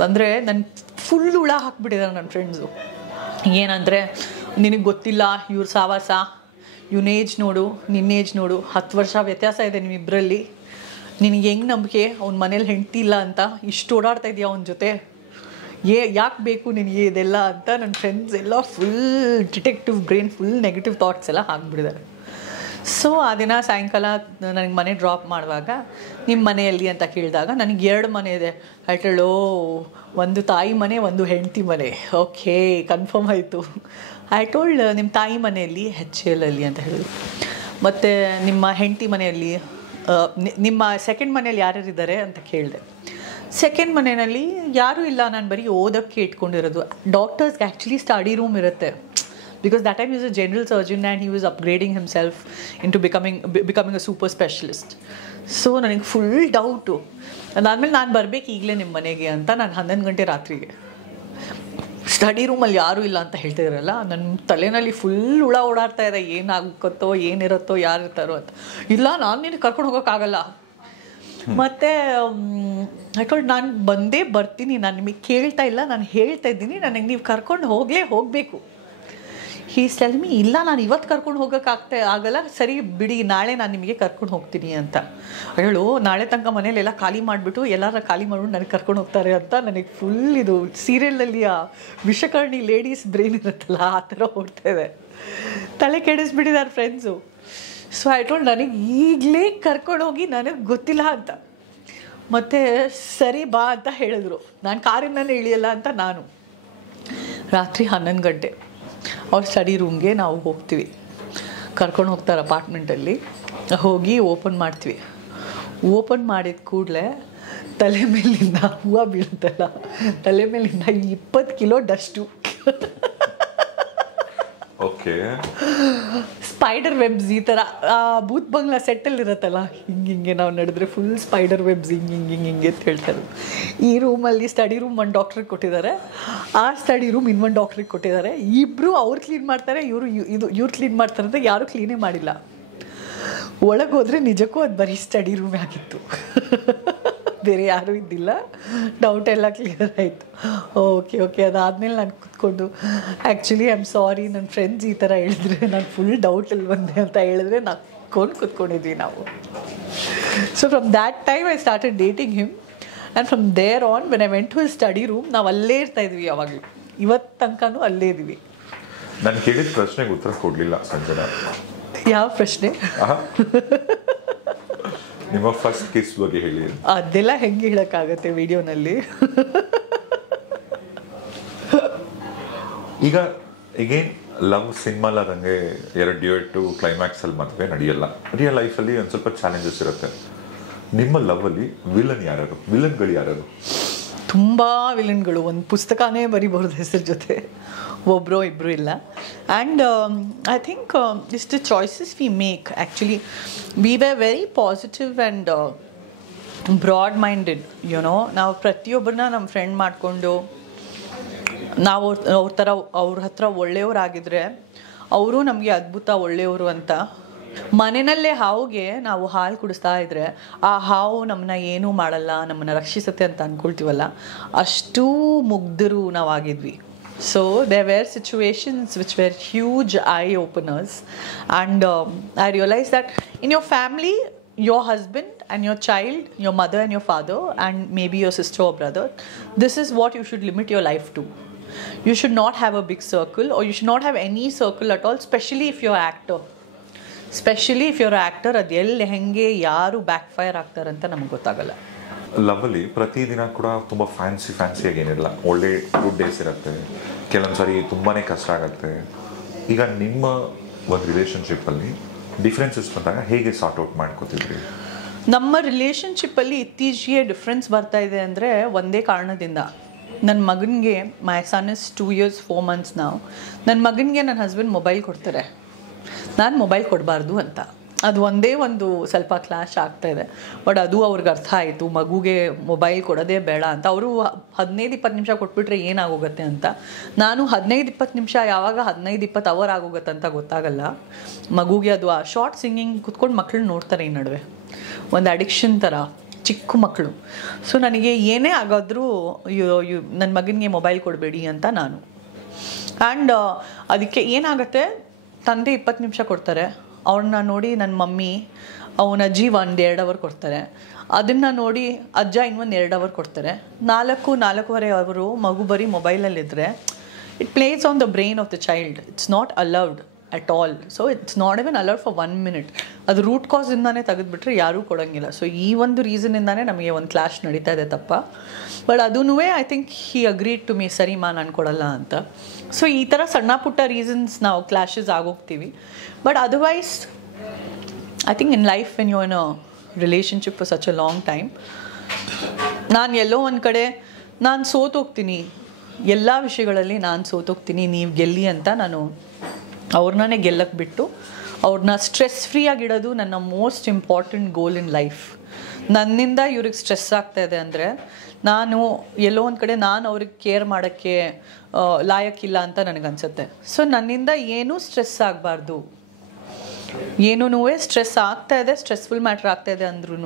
ಅಂದರೆ ನನ್ನ ಫುಲ್ ಹುಳ ಹಾಕ್ಬಿಟ್ಟಿದ್ದಾರೆ ನನ್ನ ಫ್ರೆಂಡ್ಸು. ಏನಂದರೆ, ನಿನಗೆ ಗೊತ್ತಿಲ್ಲ ಇವ್ರ ಸಾವಾಸ, ಇವನ ಏಜ್ ನೋಡು, ನಿನ್ನ ಏಜ್ ನೋಡು, 10 ವರ್ಷ ವ್ಯತ್ಯಾಸ ಇದೆ ನಿಮ್ಮಿಬ್ಬರಲ್ಲಿ, ನಿನಗೆ ಹೆಂಗೆ ನಂಬಿಕೆ ಅವ್ನ ಮನೇಲಿ ಹೆಂಡ್ತಿ ಇಲ್ಲ ಅಂತ ಇಷ್ಟು ಓಡಾಡ್ತಾ ಇದೆಯಾ ಅವನ ಜೊತೆ, ಯಾಕೆ ಬೇಕು ನಿನಗೆ ಇದೆಲ್ಲ ಅಂತ ನನ್ನ ಫ್ರೆಂಡ್ಸ್ ಎಲ್ಲ full detective brain, full negative thoughts ಎಲ್ಲ ಹಾಕ್ಬಿಟ್ಟಿದ್ದಾರೆ. ಸೊ ಆ ದಿನ ಸಾಯಂಕಾಲ ನನಗೆ ಮನೆ ಡ್ರಾಪ್ ಮಾಡುವಾಗ ನಿಮ್ಮ ಮನೆಯಲ್ಲಿ ಅಂತ ಕೇಳಿದಾಗ ನನಗೆ 2 ಮನೆ ಇದೆ. ಹೇಳೋ, ಒಂದು ತಾಯಿ ಮನೆ, ಒಂದು ಹೆಂಡತಿ ಮನೆ. ಓಕೆ, ಕನ್ಫರ್ಮ್ ಆಯಿತು. ಐ ಟೋಲ್ಡ್, ನಿಮ್ಮ ತಾಯಿ ಮನೆಯಲ್ಲಿ HL ಅಲ್ಲಿ ಅಂತ ಹೇಳಿದ್ರು. ಮತ್ತು ನಿಮ್ಮ ಹೆಂಡತಿ ಮನೆಯಲ್ಲಿ, ನಿಮ್ಮ ಸೆಕೆಂಡ್ ಮನೆಯಲ್ಲಿ ಯಾರ್ಯಾರಿದ್ದಾರೆ ಅಂತ ಕೇಳಿದೆ. ಸೆಕೆಂಡ್ ಮನೆಯಲ್ಲಿ ಯಾರೂ ಇಲ್ಲ, ನಾನು ಬರೀ ಓದೋಕ್ಕೆ ಇಟ್ಕೊಂಡಿರೋದು. ಡಾಕ್ಟರ್ಸ್ಗೆ ಆ್ಯಕ್ಚುಲಿ ಸ್ಟಡಿ ರೂಮ್ ಇರುತ್ತೆ, because that time he was a general surgeon and he was upgrading himself into becoming a super specialist. So ನನಗೆ ಫುಲ್ ಡೌಟು. ಅದಾದಮೇಲೆ ನಾನು ಬರಬೇಕು ಈಗಲೇ ನಿಮ್ಮ ಮನೆಗೆ ಅಂತ ನಾನು 11 ಗಂಟೆ ರಾತ್ರಿಗೆ ಸ್ಟಡಿ ರೂಮಲ್ಲಿ ಯಾರೂ ಇಲ್ಲ ಅಂತ ಹೇಳ್ತಿದ್ರಲ್ಲ, ನನ್ನ ತಲೆನಲ್ಲಿ ಫುಲ್ ಹುಳ ಓಡಾಡ್ತಾ ಇದೆ, ಏನಾಗುತ್ತೋ ಏನಿರುತ್ತೋ ಯಾರಿರ್ತಾರೋ ಅಂತ. ಇಲ್ಲ, ನಾನು ನಿನಗೆ ಕರ್ಕೊಂಡು ಹೋಗೋಕ್ಕಾಗಲ್ಲ. ಮತ್ತು ಯಾಕಂದ್ರೆ ನಾನು ಬರ್ತೀನಿ, ನಾನು ನಿಮಗೆ ಕೇಳ್ತಾ ಇಲ್ಲ, ನಾನು ಹೇಳ್ತಾ ಇದ್ದೀನಿ, ನನಗೆ ನೀವು ಕರ್ಕೊಂಡು ಹೋಗಬೇಕು. ಹೀಸ್ ಟೆಲ್ ಮೀ, ಇಲ್ಲ ನಾನು ಇವತ್ತು ಕರ್ಕೊಂಡು ಆಗಲ್ಲ, ಸರಿ ಬಿಡಿ, ನಾಳೆ ನಾನು ನಿಮಗೆ ಕರ್ಕೊಂಡು ಹೋಗ್ತೀನಿ ಅಂತ ಹೇಳು. ನಾಳೆ ತನಕ ಮನೇಲೆಲ್ಲ ಖಾಲಿ ಮಾಡಿಬಿಟ್ಟು ಎಲ್ಲರ ಖಾಲಿ ಮಾಡ್ಬಿಟ್ಟು ನನಗೆ ಕರ್ಕೊಂಡು ಹೋಗ್ತಾರೆ ಅಂತ ನನಗೆ ಫುಲ್ ಇದು ಸೀರಿಯಲಲ್ಲಿ ಆ ವಿಷಕರ್ಣಿ ಲೇಡೀಸ್ ಬ್ರೈನ್ ಇರುತ್ತಲ್ಲ, ಆ ಥರ ಓಡ್ತಾ ಇದೆ. ತಲೆ ಕೆಡಿಸ್ಬಿಟ್ಟಿದ್ದಾರೆ ಫ್ರೆಂಡ್ಸು. ಸೊ ಐ ಟೋಲ್ಡ್ ನನಗೆ ಈಗಲೇ ಕರ್ಕೊಂಡೋಗಿ ನನಗೆ ಗೊತ್ತಿಲ್ಲ ಅಂತ. ಮತ್ತು ಸರಿ ಬಾ ಅಂತ ಹೇಳಿದ್ರು. ನಾನು ಕಾರಿನಲ್ಲೇ ಇಳಿಯಲ್ಲ ಅಂತ ನಾನು. ರಾತ್ರಿ 11 ಗಂಟೆ ಅವ್ರ ಸ್ಟಡಿ ರೂಮ್ಗೆ ನಾವು ಹೋಗ್ತೀವಿ. ಕರ್ಕೊಂಡು ಹೋಗ್ತಾರೆ ಅಪಾರ್ಟ್ಮೆಂಟಲ್ಲಿ. ಹೋಗಿ ಓಪನ್ ಮಾಡ್ತೀವಿ. ಓಪನ್ ಮಾಡಿದ ಕೂಡಲೇ ತಲೆ ಮೇಲಿಂದ ಹೂವು ಬೀಳುತ್ತಲ್ಲ, ತಲೆ ಮೇಲಿಂದ 20 kilo dust. Okay. Spider webs ಈ ಥರ ಬೂತ್ ಬಂಗ್ಲಾ ಸೆಟ್ಟಲ್ಲಿ ಇರುತ್ತಲ್ಲ, ಹಿಂಗೆ ನಾವು ನಡೆದ್ರೆ ಫುಲ್ ಸ್ಪೈಡರ್ ವೆಬ್ಸ್ ಹಿಂಗೆ ಅಂತ ಹೇಳ್ತಾರೆ. ಈ ರೂಮಲ್ಲಿ ಸ್ಟಡಿ ರೂಮ್ ಒಂದು ಡಾಕ್ಟ್ರಿಗೆ ಕೊಟ್ಟಿದ್ದಾರೆ, ಆ ಸ್ಟಡಿ ರೂಮ್ ಇನ್ನೊಂದು ಡಾಕ್ಟ್ರಿಗೆ ಕೊಟ್ಟಿದ್ದಾರೆ. ಇಬ್ಬರು ಅವ್ರು ಕ್ಲೀನ್ ಮಾಡ್ತಾರೆ, ಇವ್ರು ಕ್ಲೀನ್ ಮಾಡ್ತಾರೆ ಅಂತ ಯಾರೂ ಕ್ಲೀನೇ ಮಾಡಿಲ್ಲ. ಒಳಗೆ ಹೋದರೆ ನಿಜಕ್ಕೂ ಅದು ಬರೀ ಸ್ಟಡಿ ರೂಮೇ ಆಗಿತ್ತು, ಬೇರೆ ಯಾರೂ ಇದ್ದಿಲ್ಲ. ಡೌಟ್ ಎಲ್ಲ ಕ್ಲಿಯರ್ ಆಯಿತು. ಓಕೆ ಅದಾದಮೇಲೆ ನಾನು ಕೂತ್ಕೊಂಡು ಆ್ಯಕ್ಚುಲಿ ಐ ಆಮ್ ಸಾರಿ, ನನ್ನ ಫ್ರೆಂಡ್ಸ್ ಈ ಥರ ಹೇಳಿದ್ರೆ ನಾನು ಫುಲ್ ಡೌಟಲ್ಲಿ ಬಂದೆ ಅಂತ ಹೇಳಿದ್ರೆ ಕೂತ್ಕೊಂಡಿದ್ವಿ ನಾವು. So from that time I started dating him. And from there on when I went to his study room, ನಾವು ಅಲ್ಲೇ ಇರ್ತಾಯಿದ್ವಿ ಯಾವಾಗಲೂ. ಇವತ್ತು ತನಕನೂ ಅಲ್ಲೇ ಇದ್ದೀವಿ. ನಾನು ಕೇಳಿದ ಪ್ರಶ್ನೆಗೆ ಉತ್ತರ ಕೊಡಲಿಲ್ಲ ಸಂಜನಾ. ಯಾವ ಪ್ರಶ್ನೆ? ನಿಮ್ಮ ಫಸ್ಟ್ ಕಿಸ್ ಬಗ್ಗೆ ಹೇಳಿ. ಅದೆಲ್ಲ ಹೆಂಗೆ ಹೇಳೋಕ್ಕಾಗತ್ತೆ ವಿಡಿಯೋನಲ್ಲಿ? ಈಗ ಎಗೇನ್ ಲವ್ ಸಿನಿಮಾಲದಂಗೆ 2 ಡ್ಯೂಯೆಟ್ಟು ಕ್ಲೈಮ್ಯಾಕ್ಸಲ್ಲಿ ಮದುವೆ ನಡೆಯಲ್ಲ. ರಿಯಲ್ ಲೈಫಲ್ಲಿ ಒಂದು ಸ್ವಲ್ಪ ಚಾಲೆಂಜಸ್ ಇರುತ್ತೆ. ನಿಮ್ಮ ಲವ್ವಲ್ಲಿ ವಿಲನ್ಗಳು ಯಾರು? ತುಂಬ ವಿಲನ್ಗಳು. ಒಂದು ಪುಸ್ತಕನೇ ಬರಿಬಹುದು ಹೆಸರು ಜೊತೆ, ಒಬ್ಬರೋ ಇಬ್ಬರು ಇಲ್ಲ. And I think it's the choices we make. Actually we were very positive and broad minded. ನಾವು ಪ್ರತಿಯೊಬ್ಬರನ್ನ ನಮ್ಮ ಫ್ರೆಂಡ್ ಮಾಡಿಕೊಂಡು ನಾವು ಅವ್ರ ಹತ್ರ ಒಳ್ಳೆಯವರಾಗಿದ್ದರೆ ಅವರು ನಮಗೆ ಅದ್ಭುತ ಒಳ್ಳೆಯವರು ಅಂತ. ಮನೆಯಲ್ಲೇ ಹಾವಿಗೆ ನಾವು ಹಾಲು ಕುಡಿಸ್ತಾ ಇದ್ರೆ ಆ ಹಾವು ನಮ್ಮನ್ನ ಏನೂ ಮಾಡಲ್ಲ, ನಮ್ಮನ್ನು ರಕ್ಷಿಸುತ್ತೆ ಅಂತ ಅಂದ್ಕೊಳ್ತೀವಲ್ಲ, ಅಷ್ಟೂ ಮುಗ್ಧರು ನಾವಾಗಿದ್ವಿ. So there were situations which were huge eye openers, and I realized that in your family, your husband and your child, your mother and your father, and maybe your sister or brother, this is what you should limit your life to. You should not have a big circle, or you should not have any circle at all, especially if you're an actor. ಅದು ಎಲ್ಲಿ ಹೆಂಗೆ ಯಾರು back fire ಆಗ್ತಾರೆ ಅಂತ ನಮ್ಗೆ ಗೊತ್ತಾಗಲ್ಲ. ಲವ್ವಲ್ಲಿ ಪ್ರತಿದಿನ ಕೂಡ ತುಂಬ ಫ್ಯಾನ್ಸಿಯಾಗಿ ಏನಿಲ್ಲ, ಒಳ್ಳೆ ಗುಡ್ ಡೇಸ್ ಇರುತ್ತೆ, ಕೆಲವೊಂದು ಸಾರಿ ತುಂಬಾ ಕಷ್ಟ ಆಗುತ್ತೆ. ಈಗ ನಿಮ್ಮ ಒಂದು ರಿಲೇಷನ್ಶಿಪ್ಪಲ್ಲಿ ಡಿಫ್ರೆನ್ಸಸ್ ಬಂದಾಗ ಹೇಗೆ ಸಾರ್ಟ್ ಔಟ್ ಮಾಡ್ಕೋತಿದ್ರಿ? ನಮ್ಮ ರಿಲೇಷನ್ಶಿಪ್ಪಲ್ಲಿ ಇತ್ತೀಚೆಗೆ ಡಿಫ್ರೆನ್ಸ್ ಬರ್ತಾ ಇದೆ ಅಂದರೆ ಒಂದೇ ಕಾರಣದಿಂದ. ನನ್ನ ಮಗನಿಗೆ, ಮೈ ಸನ್ ಇಸ್ 2 years 4 months ನಾವು, ನನ್ನ ಮಗನಿಗೆ ನನ್ನ ಹಸ್ಬೆಂಡ್ ಮೊಬೈಲ್ ಕೊಡ್ತಾರೆ, ನಾನು ಮೊಬೈಲ್ ಕೊಡಬಾರ್ದು ಅಂತ. ಅದು ಒಂದೇ ಒಂದು ಸ್ವಲ್ಪ ಕ್ಲಾಶ್ ಆಗ್ತಾಯಿದೆ. ಬಟ್ ಅದು ಅವ್ರಿಗೆ ಅರ್ಥ ಆಯಿತು, ಮಗುಗೆ ಮೊಬೈಲ್ ಕೊಡೋದೇ ಬೇಡ ಅಂತ. ಅವರು 15-20 ನಿಮಿಷ ಕೊಟ್ಬಿಟ್ರೆ ಏನಾಗೋಗುತ್ತೆ ಅಂತ. ನಾನು 15-20 ನಿಮಿಷ, ಯಾವಾಗ 15-20 ಅವರ್ ಆಗೋಗುತ್ತೆ ಅಂತ ಗೊತ್ತಾಗಲ್ಲ ಮಗುಗೆ. ಅದು ಆ ಶಾರ್ಟ್ ಸಿಂಗಿಂಗ್ ಕುತ್ಕೊಂಡು ಮಕ್ಕಳು ನೋಡ್ತಾರೆ ಈ ನಡುವೆ, ಒಂದು ಅಡಿಕ್ಷನ್ ಥರ, ಚಿಕ್ಕ ಮಕ್ಕಳು. ಸೊ ನನಗೆ ಏನೇ ಆಗಾದರೂ ನನ್ನ ಮಗನಿಗೆ ಮೊಬೈಲ್ ಕೊಡಬೇಡಿ ಅಂತ ನಾನು. ಆ್ಯಂಡ್ ಅದಕ್ಕೆ ಏನಾಗುತ್ತೆ, ತಂದೆ 20 ನಿಮಿಷ ಕೊಡ್ತಾರೆ, ಅವ್ರನ್ನ ನೋಡಿ ನನ್ನ ಮಮ್ಮಿ, ಅವನ ಅಜ್ಜಿ 1-2 ಅವರ್ ಕೊಡ್ತಾರೆ, ಅದನ್ನು ನೋಡಿ ಅಜ್ಜ ಇನ್ನೊಂದು 2 ಅವರ್ ಕೊಡ್ತಾರೆ. 4-4.5 ಅವರು ಮಗು ಬರೀ ಮೊಬೈಲಲ್ಲಿದ್ದರೆ it plays on the brain of the child. It's not allowed at all. So it's not even allowed for 1 minute. ಅದು ರೂಟ್ ಕಾಸಿಂದಾನೇ ತೆಗೆದುಬಿಟ್ರೆ ಯಾರೂ ಕೊಡೋಂಗಿಲ್ಲ. ಸೊ ಈ ಒಂದು ರೀಸನಿಂದಾನೇ ನಮಗೆ ಒಂದು ಕ್ಲಾಶ್ ನಡೀತಾ ಇದೆ ತಪ್ಪ. ಬಟ್ ಅದೂ I think he agreed to me, ಸರಿ ಮಾ ನಾನು ಕೊಡಲ್ಲ ಅಂತ. ಸೊ ಈ ಥರ ಸಣ್ಣ ಪುಟ್ಟ ರೀಸನ್ಸ್ ನಾವು ಕ್ಲಾಶಸ್ ಆಗೋಗ್ತೀವಿ. But otherwise I think in life when you in a relationship for such a long time, ನಾನು ಎಲ್ಲೋ ಒಂದು ಕಡೆ ನಾನು ಸೋತೋಗ್ತೀನಿ, ಎಲ್ಲ ವಿಷಯಗಳಲ್ಲಿ ನಾನು ಸೋತೋಗ್ತೀನಿ, ನೀವು ಗೆಲ್ಲಿ ಅಂತ ನಾನು ಅವ್ರನ್ನೇ ಗೆಲ್ಲಕ್ಕೆ ಬಿಟ್ಟು ಅವ್ರನ್ನ ಸ್ಟ್ರೆಸ್ ಫ್ರೀ ಆಗಿಡೋದು ನನ್ನ most important goal in life. ನನ್ನಿಂದ ಇವ್ರಿಗೆ ಸ್ಟ್ರೆಸ್ ಆಗ್ತಾಯಿದೆ ಅಂದರೆ ನಾನು ಎಲ್ಲೋ ಒಂದು ಕಡೆ ನಾನು ಅವ್ರಿಗೆ ಕೇರ್ ಮಾಡೋಕ್ಕೆ ಲಾಯಕ್ಕಿಲ್ಲ ಅಂತ ನನಗನ್ಸುತ್ತೆ. ಸೊ ನನ್ನಿಂದ ಏನೂ ಸ್ಟ್ರೆಸ್ ಆಗಬಾರ್ದು, ಏನೂ ಸ್ಟ್ರೆಸ್ ಆಗ್ತಾಯಿದೆ, ಸ್ಟ್ರೆಸ್ಫುಲ್ ಮ್ಯಾಟ್ರ್ ಆಗ್ತಾಯಿದೆ ಅಂದ್ರೂ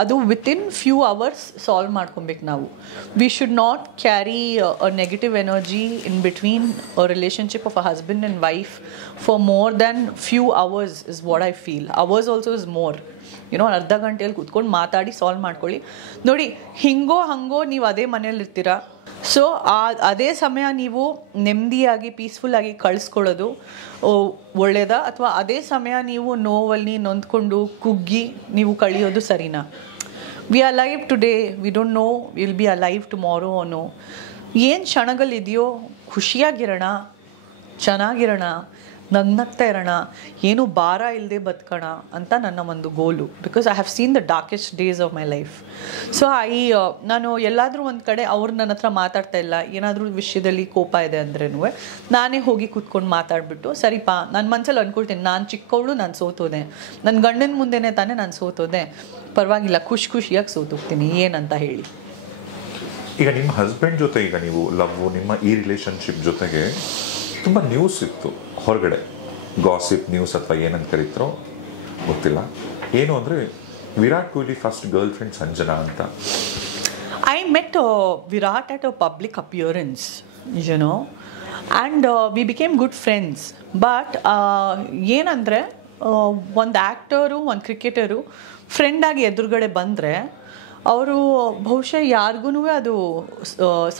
ಅದು ವಿತಿನ್ ಫ್ಯೂ ಅವರ್ಸ್ ಸಾಲ್ವ್ ಮಾಡ್ಕೊಬೇಕು ನಾವು. V should not carry a negative energy in between a relationship of a husband and wife for more than few hours is what I feel. Hours also is more. ಅರ್ಧ ಗಂಟೆಯಲ್ಲಿ ಕೂತ್ಕೊಂಡು ಮಾತಾಡಿ solve ಮಾಡ್ಕೊಳ್ಳಿ. ನೋಡಿ, ಹಿಂಗೋ ಹಂಗೋ ನೀವು ಅದೇ ಮನೇಲಿರ್ತೀರ, ಸೊ ಅದೇ ಸಮಯ ನೀವು ನೆಮ್ಮದಿಯಾಗಿ ಪೀಸ್ಫುಲ್ಲಾಗಿ ಕಳಿಸ್ಕೊಳ್ಳೋದು ಒಳ್ಳೇದಾ, ಅಥವಾ ಅದೇ ಸಮಯ ನೀವು ನೋವಲ್ಲಿ ನೊಂದ್ಕೊಂಡು ಕುಗ್ಗಿ ನೀವು ಕಳೆಯೋದು ಸರಿನಾ? We are live today, we don't know will be alive tomorrow ಅನ್ನೋ ಏನು ಕ್ಷಣಗಳಿದೆಯೋ ಖುಷಿಯಾಗಿರೋಣ, ಚೆನ್ನಾಗಿರೋಣ, ನಗ್ನಗ್ತಾ ಇರೋಣ, ಏನು ಭಾರ ಇಲ್ಲದೆ ಬದುಕೋಣ ಅಂತ ನನ್ನ ಒಂದು goal. Because I have seen the darkest days of my life. So ನಾನು ಎಲ್ಲಾದರೂ ಒಂದು ಕಡೆ ಅವ್ರು ನನ್ನ ಹತ್ರ ಮಾತಾಡ್ತಾ ಇಲ್ಲ, ಏನಾದರೂ ವಿಷಯದಲ್ಲಿ ಕೋಪ ಇದೆ ಅಂದ್ರೂ ನಾನೇ ಹೋಗಿ ಕೂತ್ಕೊಂಡು ಮಾತಾಡ್ಬಿಟ್ಟು, ಸರಿಪಾ ನನ್ನ ಮನಸ್ಸಲ್ಲಿ ಅಂದ್ಕೊಳ್ತೀನಿ, ನಾನು ಚಿಕ್ಕವಳು, ನಾನು ಸೋತೋದೆ, ನನ್ನ ಗಂಡನ ಮುಂದೆನೇ ತಾನೇ ನಾನು ಸೋತೋದೆ, ಪರವಾಗಿಲ್ಲ, ಖುಷಿಯಾಗಿ ಸೋತೋಗ್ತೀನಿ ಏನಂತ ಹೇಳಿ. ಈಗ ನಿಮ್ಮ ಹಸ್ಬೆಂಡ್ ಜೊತೆ ಈಗ ನೀವು ಲವ್, ನಿಮ್ಮ ಈ ರಿಲೇಷನ್ಶಿಪ್ ಜೊತೆಗೆ ತುಂಬ ನ್ಯೂಸ್ ಇತ್ತು ಹೊರಗಡೆ, ಗಾಸಿಪ್ ನ್ಯೂಸ್ ಅಥವಾ ಏನಂತ ಕರೀತಾರೋ ಗೊತ್ತಿಲ್ಲ, ಏನು ಅಂದರೆ Virat Kohli first girl friend Sanjana ಅಂತ. I met Virat at a public appearance, you know, and we became good friends. But ಏನಂದರೆ ಒಂದು ಆ್ಯಕ್ಟರು, ಒಂದು ಕ್ರಿಕೆಟರು ಫ್ರೆಂಡಾಗಿ ಎದುರುಗಡೆ ಬಂದರೆ ಅವರು ಬಹುಶಃ ಯಾರಿಗೂ ಅದು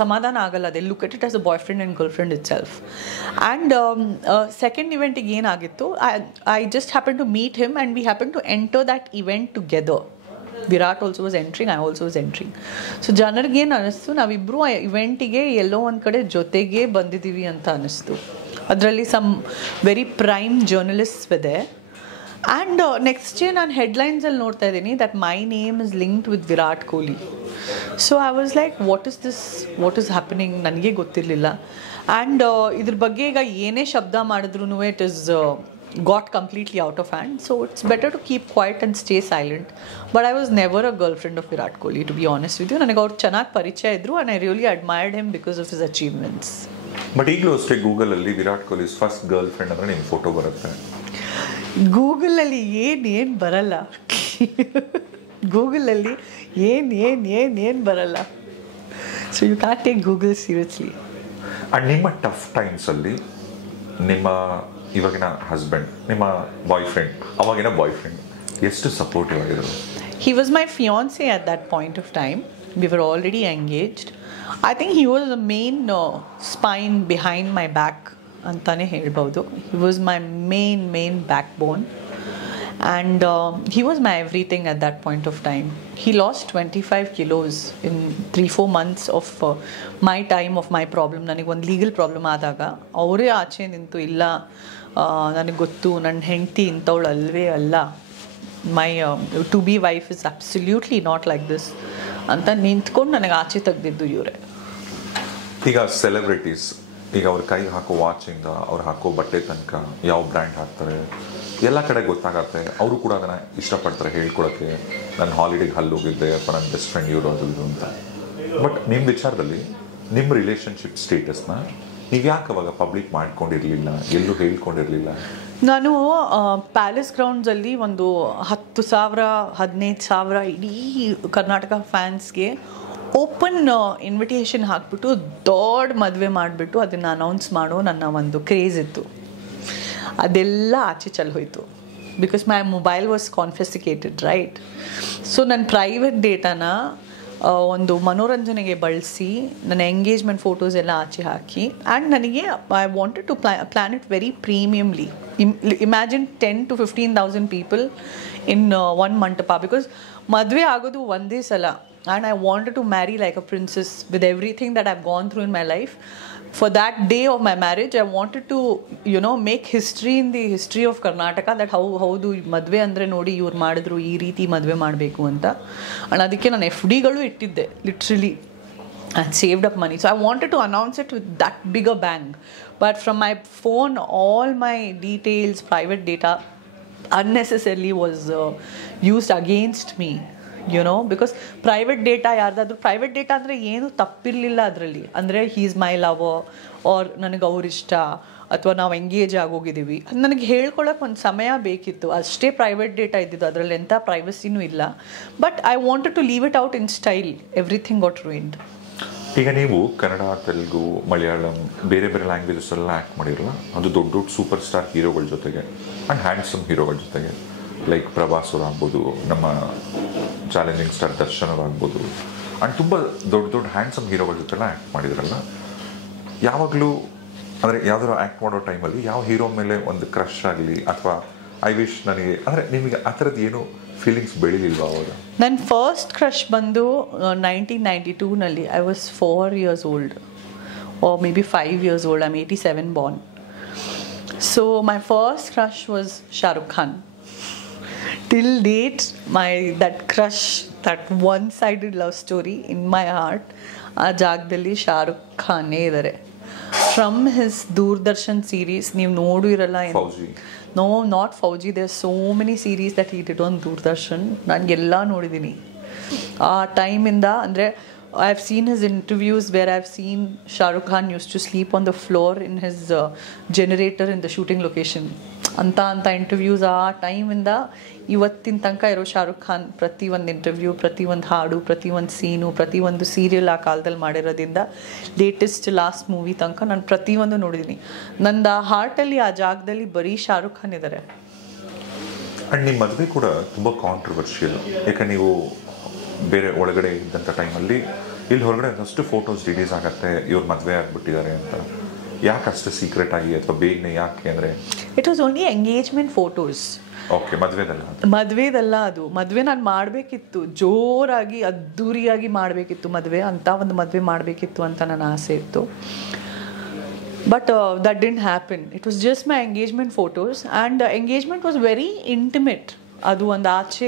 ಸಮಾಧಾನ ಆಗಲ್ಲ. They look at it as a boyfriend and girlfriend itself. And second ಇವೆಂಟಿಗೆ ಏನಾಗಿತ್ತು, I just happen to meet him and we happen to enter that event together. Virat also was entering, I also was entering. So ಜನರಿಗೇನು ಅನ್ನಿಸ್ತು, ನಾವಿಬ್ಬರು ಆ ಇವೆಂಟಿಗೆ ಎಲ್ಲೋ ಒಂದು ಕಡೆ ಜೊತೆಗೇ ಬಂದಿದ್ದೀವಿ ಅಂತ ಅನ್ನಿಸ್ತು. ಅದರಲ್ಲಿ ಸಮ್ ವೆರಿ ಪ್ರೈಮ್ ಜರ್ನಲಿಸ್ಟ್ಸ್ ಇದೆ. ಆ್ಯಂಡ್ ನೆಕ್ಸ್ಟ್ ಡೇ ನಾನು ಹೆಡ್ಲೈನ್ಸಲ್ಲಿ ನೋಡ್ತಾ ಇದ್ದೀನಿ that my name is linked with Virat Kohli. So I was like, what is this, what is happening, ನನಗೆ ಗೊತ್ತಿರಲಿಲ್ಲ. ಆ್ಯಂಡ್ ಇದ್ರ ಬಗ್ಗೆ ಈಗ ಏನೇ ಶಬ್ದ ಮಾಡಿದ್ರೂ it is got completely out of hand, so it's better to keep quiet and stay silent. But I was never a girlfriend of Virat Kohli, to be honest with you. ನನಗೆ ಅವ್ರು ಚೆನ್ನಾಗಿ ಪರಿಚಯ ಇದ್ರು and I really admired him because of his achievements. But ಈಗಲೂ ಅಷ್ಟೇ ಗೂಗಲಲ್ಲಿ Virat Kohli first girlfriend ಅಂದರೆ ನಿಮ್ಮ ಫೋಟೋ ಬರುತ್ತೆ. ಗೂಗಲಲ್ಲಿ ಏನು ಬರಲ್ಲ. ಗೂಗಲಲ್ಲಿ ಏನು ಬರಲ್ಲ. So you can take Google seriously. And ನಿಮ್ಮ ಟಫ್ ಟೈಮ್ಸಲ್ಲಿ ನಿಮ್ಮ ಇವಾಗಿನ ಹಸ್ಬೆಂಡ್, ನಿಮ್ಮ ಬಾಯ್ ಫ್ರೆಂಡ್, ಅವಾಗಿನ ಬಾಯ್ ಫ್ರೆಂಡ್ ಎಷ್ಟು ಸಪೋರ್ಟಿವ್ ಆಗಿದ್ರು? He was my fiancé at that point of time. We were already engaged. I think he was the main spine behind my back ಅಂತಾನೆ ಹೇಳ್ಬೋದು. He was my main backbone. And he was my everything at that point of time. He lost 25 kilos in 3-4 months of my time of my problem. ನನಗೆ ಒಂದು legal problem ಆದಾಗ ಅವರೇ ಆಚೆ ನಿಂತು, ಇಲ್ಲ ನನಗೆ ಗೊತ್ತು, ನನ್ನ ಹೆಂಡತಿ ಇಂಥವಳು ಅಲ್ವೇ ಅಲ್ಲ, my to be wife is absolutely not like this ಅಂತ ನಿಂತ್ಕೊಂಡು ನನಗೆ ಆಚೆ ತೆಗೆದಿದ್ದು ಇವರೇ. ಈಗ ಸೆಲೆಬ್ರಿಟೀಸ್ ಈಗ ಅವ್ರ ಕೈ ಹಾಕೋ ವಾಚಿಂದ ಅವ್ರು ಹಾಕೋ ಬಟ್ಟೆ ತನಕ ಯಾವ ಬ್ರ್ಯಾಂಡ್ ಹಾಕ್ತಾರೆ ಎಲ್ಲ ಕಡೆ ಗೊತ್ತಾಗತ್ತೆ. ಅವರು ಕೂಡ ಅದನ್ನು ಇಷ್ಟಪಡ್ತಾರೆ ಹೇಳ್ಕೊಳಕ್ಕೆ, ನಾನು ಹಾಲಿಡೇಗೆ ಅಲ್ಲಿ ಹೋಗಿದ್ದೆ ಅಥವಾ ನನ್ನ ಬೆಸ್ಟ್ ಫ್ರೆಂಡ್ ಇವರು ಅದು ಅಂತ. ಬಟ್ ನಿಮ್ಮ ವಿಚಾರದಲ್ಲಿ ನಿಮ್ಮ ರಿಲೇಷನ್ಶಿಪ್ ಸ್ಟೇಟಸ್ನ ನೀವು ಯಾಕೆ ಅವಾಗ ಪಬ್ಲಿಕ್ ಮಾಡ್ಕೊಂಡಿರಲಿಲ್ಲ, ಎಲ್ಲೂ ಹೇಳ್ಕೊಂಡಿರಲಿಲ್ಲ? ನಾನು ಪ್ಯಾಲೇಸ್ ಗ್ರೌಂಡ್ಸಲ್ಲಿ ಒಂದು 10,000 15,000 ಇಡೀ ಕರ್ನಾಟಕ ಫ್ಯಾನ್ಸ್ಗೆ ಓಪನ್ ಇನ್ವಿಟೇಷನ್ ಹಾಕ್ಬಿಟ್ಟು ದೊಡ್ಡ ಮದುವೆ ಮಾಡಿಬಿಟ್ಟು ಅದನ್ನು ಅನೌನ್ಸ್ ಮಾಡೋ ನನ್ನ ಒಂದು ಕ್ರೇಜ್ ಇತ್ತು. ಅದೆಲ್ಲ ಆಚೆ ಚಲ್ ಹೋಯಿತು. Because my mobile was confiscated, right? So ನನ್ನ ಪ್ರೈವೇಟ್ ಡೇಟಾನ ಒಂದು ಮನೋರಂಜನೆಗೆ ಬಳಸಿ ನನ್ನ ಎಂಗೇಜ್ಮೆಂಟ್ ಫೋಟೋಸ್ ಎಲ್ಲ ಆಚೆ ಹಾಕಿ, ಆ್ಯಂಡ್ ನನಗೆ I wanted to plan it very premiumly. Imagine 10,000 to 15,000 people in one mantapa. Because ಮದುವೆ ಆಗೋದು ಒಂದೇ ಸಲ, and I wanted to marry like a princess with everything that I've gone through in my life. For that day of my marriage, I wanted to, make history in the history of Karnataka, that ಹೌದು ಮದುವೆ ಅಂದರೆ ನೋಡಿ ಇವ್ರು ಮಾಡಿದ್ರು, ಈ ರೀತಿ ಮದುವೆ ಮಾಡಬೇಕು ಅಂತ. ಆ್ಯಂಡ್ ಅದಕ್ಕೆ ನಾನು FDಗಳು ಇಟ್ಟಿದ್ದೆ, literally. and saved up money. So I wanted to announce it with that bigger bang. But from my phone, all my details, private data, unnecessarily was used against me. Because private data ಯಾರ್ದಾದ್ರು private data ಅಂದರೆ ಏನು ತಪ್ಪಿರಲಿಲ್ಲ ಅದರಲ್ಲಿ. ಅಂದರೆ he is my lover or ನನಗೆ ಅವ್ರಿಷ್ಟ ಅಥವಾ ನಾವು ಎಂಗೇಜ್ ಆಗೋಗಿದ್ದೀವಿ, ನನಗೆ ಹೇಳ್ಕೊಳಕ್ಕೆ ಒಂದು ಸಮಯ ಬೇಕಿತ್ತು. ಅಷ್ಟೇ ಪ್ರೈವೇಟ್ ಡೇಟಾ ಇದ್ದಿದ್ದು, ಅದರಲ್ಲಿ ಎಂಥ ಪ್ರೈವಸಿನೂ ಇಲ್ಲ. But I wanted to leave it out in style. Everything got ruined. ಈಗ ನೀವು ಕನ್ನಡ, ತೆಲುಗು, ಮಲಯಾಳಂ ಬೇರೆ ಬೇರೆ ಲ್ಯಾಂಗ್ವೇಜಸ್ ಎಲ್ಲ ಆ್ಯಕ್ಟ್ ಮಾಡಿರಲ್ಲ, ಅದು ದೊಡ್ಡ ದೊಡ್ಡ ಸೂಪರ್ ಸ್ಟಾರ್ ಹೀರೋಗಳ ಜೊತೆಗೆ ಆ್ಯಂಡ್ ಹ್ಯಾಂಡ್ಸಮ್ ಹೀರೋಗಳ ಜೊತೆಗೆ, ಲೈಕ್ ಪ್ರಭಾಸ್ ಅವ್ರು ಆಗ್ಬೋದು, ನಮ್ಮ ಚಾಲೆಂಜಿಂಗ್ ಸ್ಟಾರ್ ದರ್ಶನ್ ಅವ್ರು ಆಗ್ಬೋದು, ಆ್ಯಂಡ್ ತುಂಬ ದೊಡ್ಡ ದೊಡ್ಡ ಹ್ಯಾಂಡ್ಸಮ್ ಹೀರೋಗಳ ಜೊತೆಲ್ಲ ಆ್ಯಕ್ಟ್ ಮಾಡಿದ್ರಲ್ಲ, ಯಾವಾಗಲೂ ಅಂದರೆ ಯಾವ್ದಾದ್ರು ಆ್ಯಕ್ಟ್ ಮಾಡೋ ಟೈಮಲ್ಲಿ ಯಾವ ಹೀರೋ ಮೇಲೆ ಒಂದು ಕ್ರಶ್ ಆಗಲಿ ಅಥವಾ ಐ ವಿಶ್ ನನಗೆ, ಅಂದರೆ ನಿಮಗೆ ಆ ಥರದ್ದು ಏನು ಫೀಲಿಂಗ್ಸ್ ಬೆಳಿಲಿಲ್ವಾ ಅವಾಗ? ನನ್ನ ಫಸ್ಟ್ ಕ್ರಶ್ ಬಂದು 1992ನಲ್ಲಿ. I was 4 years old or maybe 5 years old. I'm 87 born. So my first crush was Shah Rukh Khan. Till date, that crush, that one-sided love story in my heart, ಆ ಜಾಗದಲ್ಲಿ ಶಾ ರುಖ್ ಖಾನೇ ಇದ್ದಾರೆ. From his Doordarshan series ನೀವು ನೋಡಿರಲ್ಲ. No, not Fauji. There so many series that he did on Doordarshan. ನನಗೆಲ್ಲ ನೋಡಿದ್ದೀನಿ ಆ ಟೈಮಿಂದ. ಅಂದರೆ I have seen his interviews where I have seen Shah Rukh Khan used to sleep on the floor in his generator in the shooting location. ಅಂತ interviews ಆ ಟೈಮಿಂದ ಇವತ್ತಿನ ತನಕ ಇರೋ ಶಾ ರುಖ್ ಖಾನ್ ಪ್ರತಿಯೊಂದು ಇಂಟರ್ವ್ಯೂ, ಪ್ರತಿಯೊಂದು ಹಾಡು, ಪ್ರತಿಯೊಂದು ಸೀನು, ಪ್ರತಿಯೊಂದು ಸೀರಿಯಲ್ ಆ ಕಾಲದಲ್ಲಿ ಮಾಡಿರೋದ್ರಿಂದ ಲೇಟೆಸ್ಟ್ ಲಾಸ್ಟ್ ಮೂವಿ ತನಕ ನಾನು ಪ್ರತಿಯೊಂದು ನೋಡಿದ್ದೀನಿ. ನಂದು ಆ ಹಾರ್ಟಲ್ಲಿ ಆ ಜಾಗದಲ್ಲಿ ಬರೀ ಶಾ ರುಖ್ ಖಾನ್ ಇದ್ದಾರೆ. ಆ್ಯಂಡ್ ನಿಮ್ಮ ಮದುವೆ ಕೂಡ ತುಂಬ ಕಾಂಟ್ರವರ್ಷಿಯಲ್. ಯಾಕೆ ನೀವು ಬೇರೆ ಒಳಗಡೆ ಇದ್ದಂಥ ಟೈಮಲ್ಲಿ ಇಲ್ಲಿ ಹೊರಗಡೆ ಒಂದಷ್ಟು ಫೋಟೋಸ್ ರಿಲೀಸ್ ಆಗುತ್ತೆ ಇವ್ರು ಮದುವೆ ಆಗಿಬಿಟ್ಟಿದ್ದಾರೆ ಅಂತ. ಯಾಕೆ ಅಷ್ಟು ಸೀಕ್ರೆಟ್ ಆಗಿ ಅಥವಾ ಬೇಗನೆ ಯಾಕೆ ಅಂದರೆ? It was only engagement photos. Okay, ಮದುವೆದಲ್ಲ ಅದು. ಮದುವೆ ನಾನು ಮಾಡಬೇಕಿತ್ತು, ಜೋರಾಗಿ ಅದ್ದೂರಿಯಾಗಿ ಮಾಡಬೇಕಿತ್ತು ಮದುವೆ. ಅಂತ ಒಂದು ಮದುವೆ ಮಾಡಬೇಕಿತ್ತು ಅಂತ ನನ್ನ ಆಸೆ ಇತ್ತು. But that didn't happen. It was just my engagement photos and engagement was very intimate. ಅದು ಒಂದು ಆಚೆ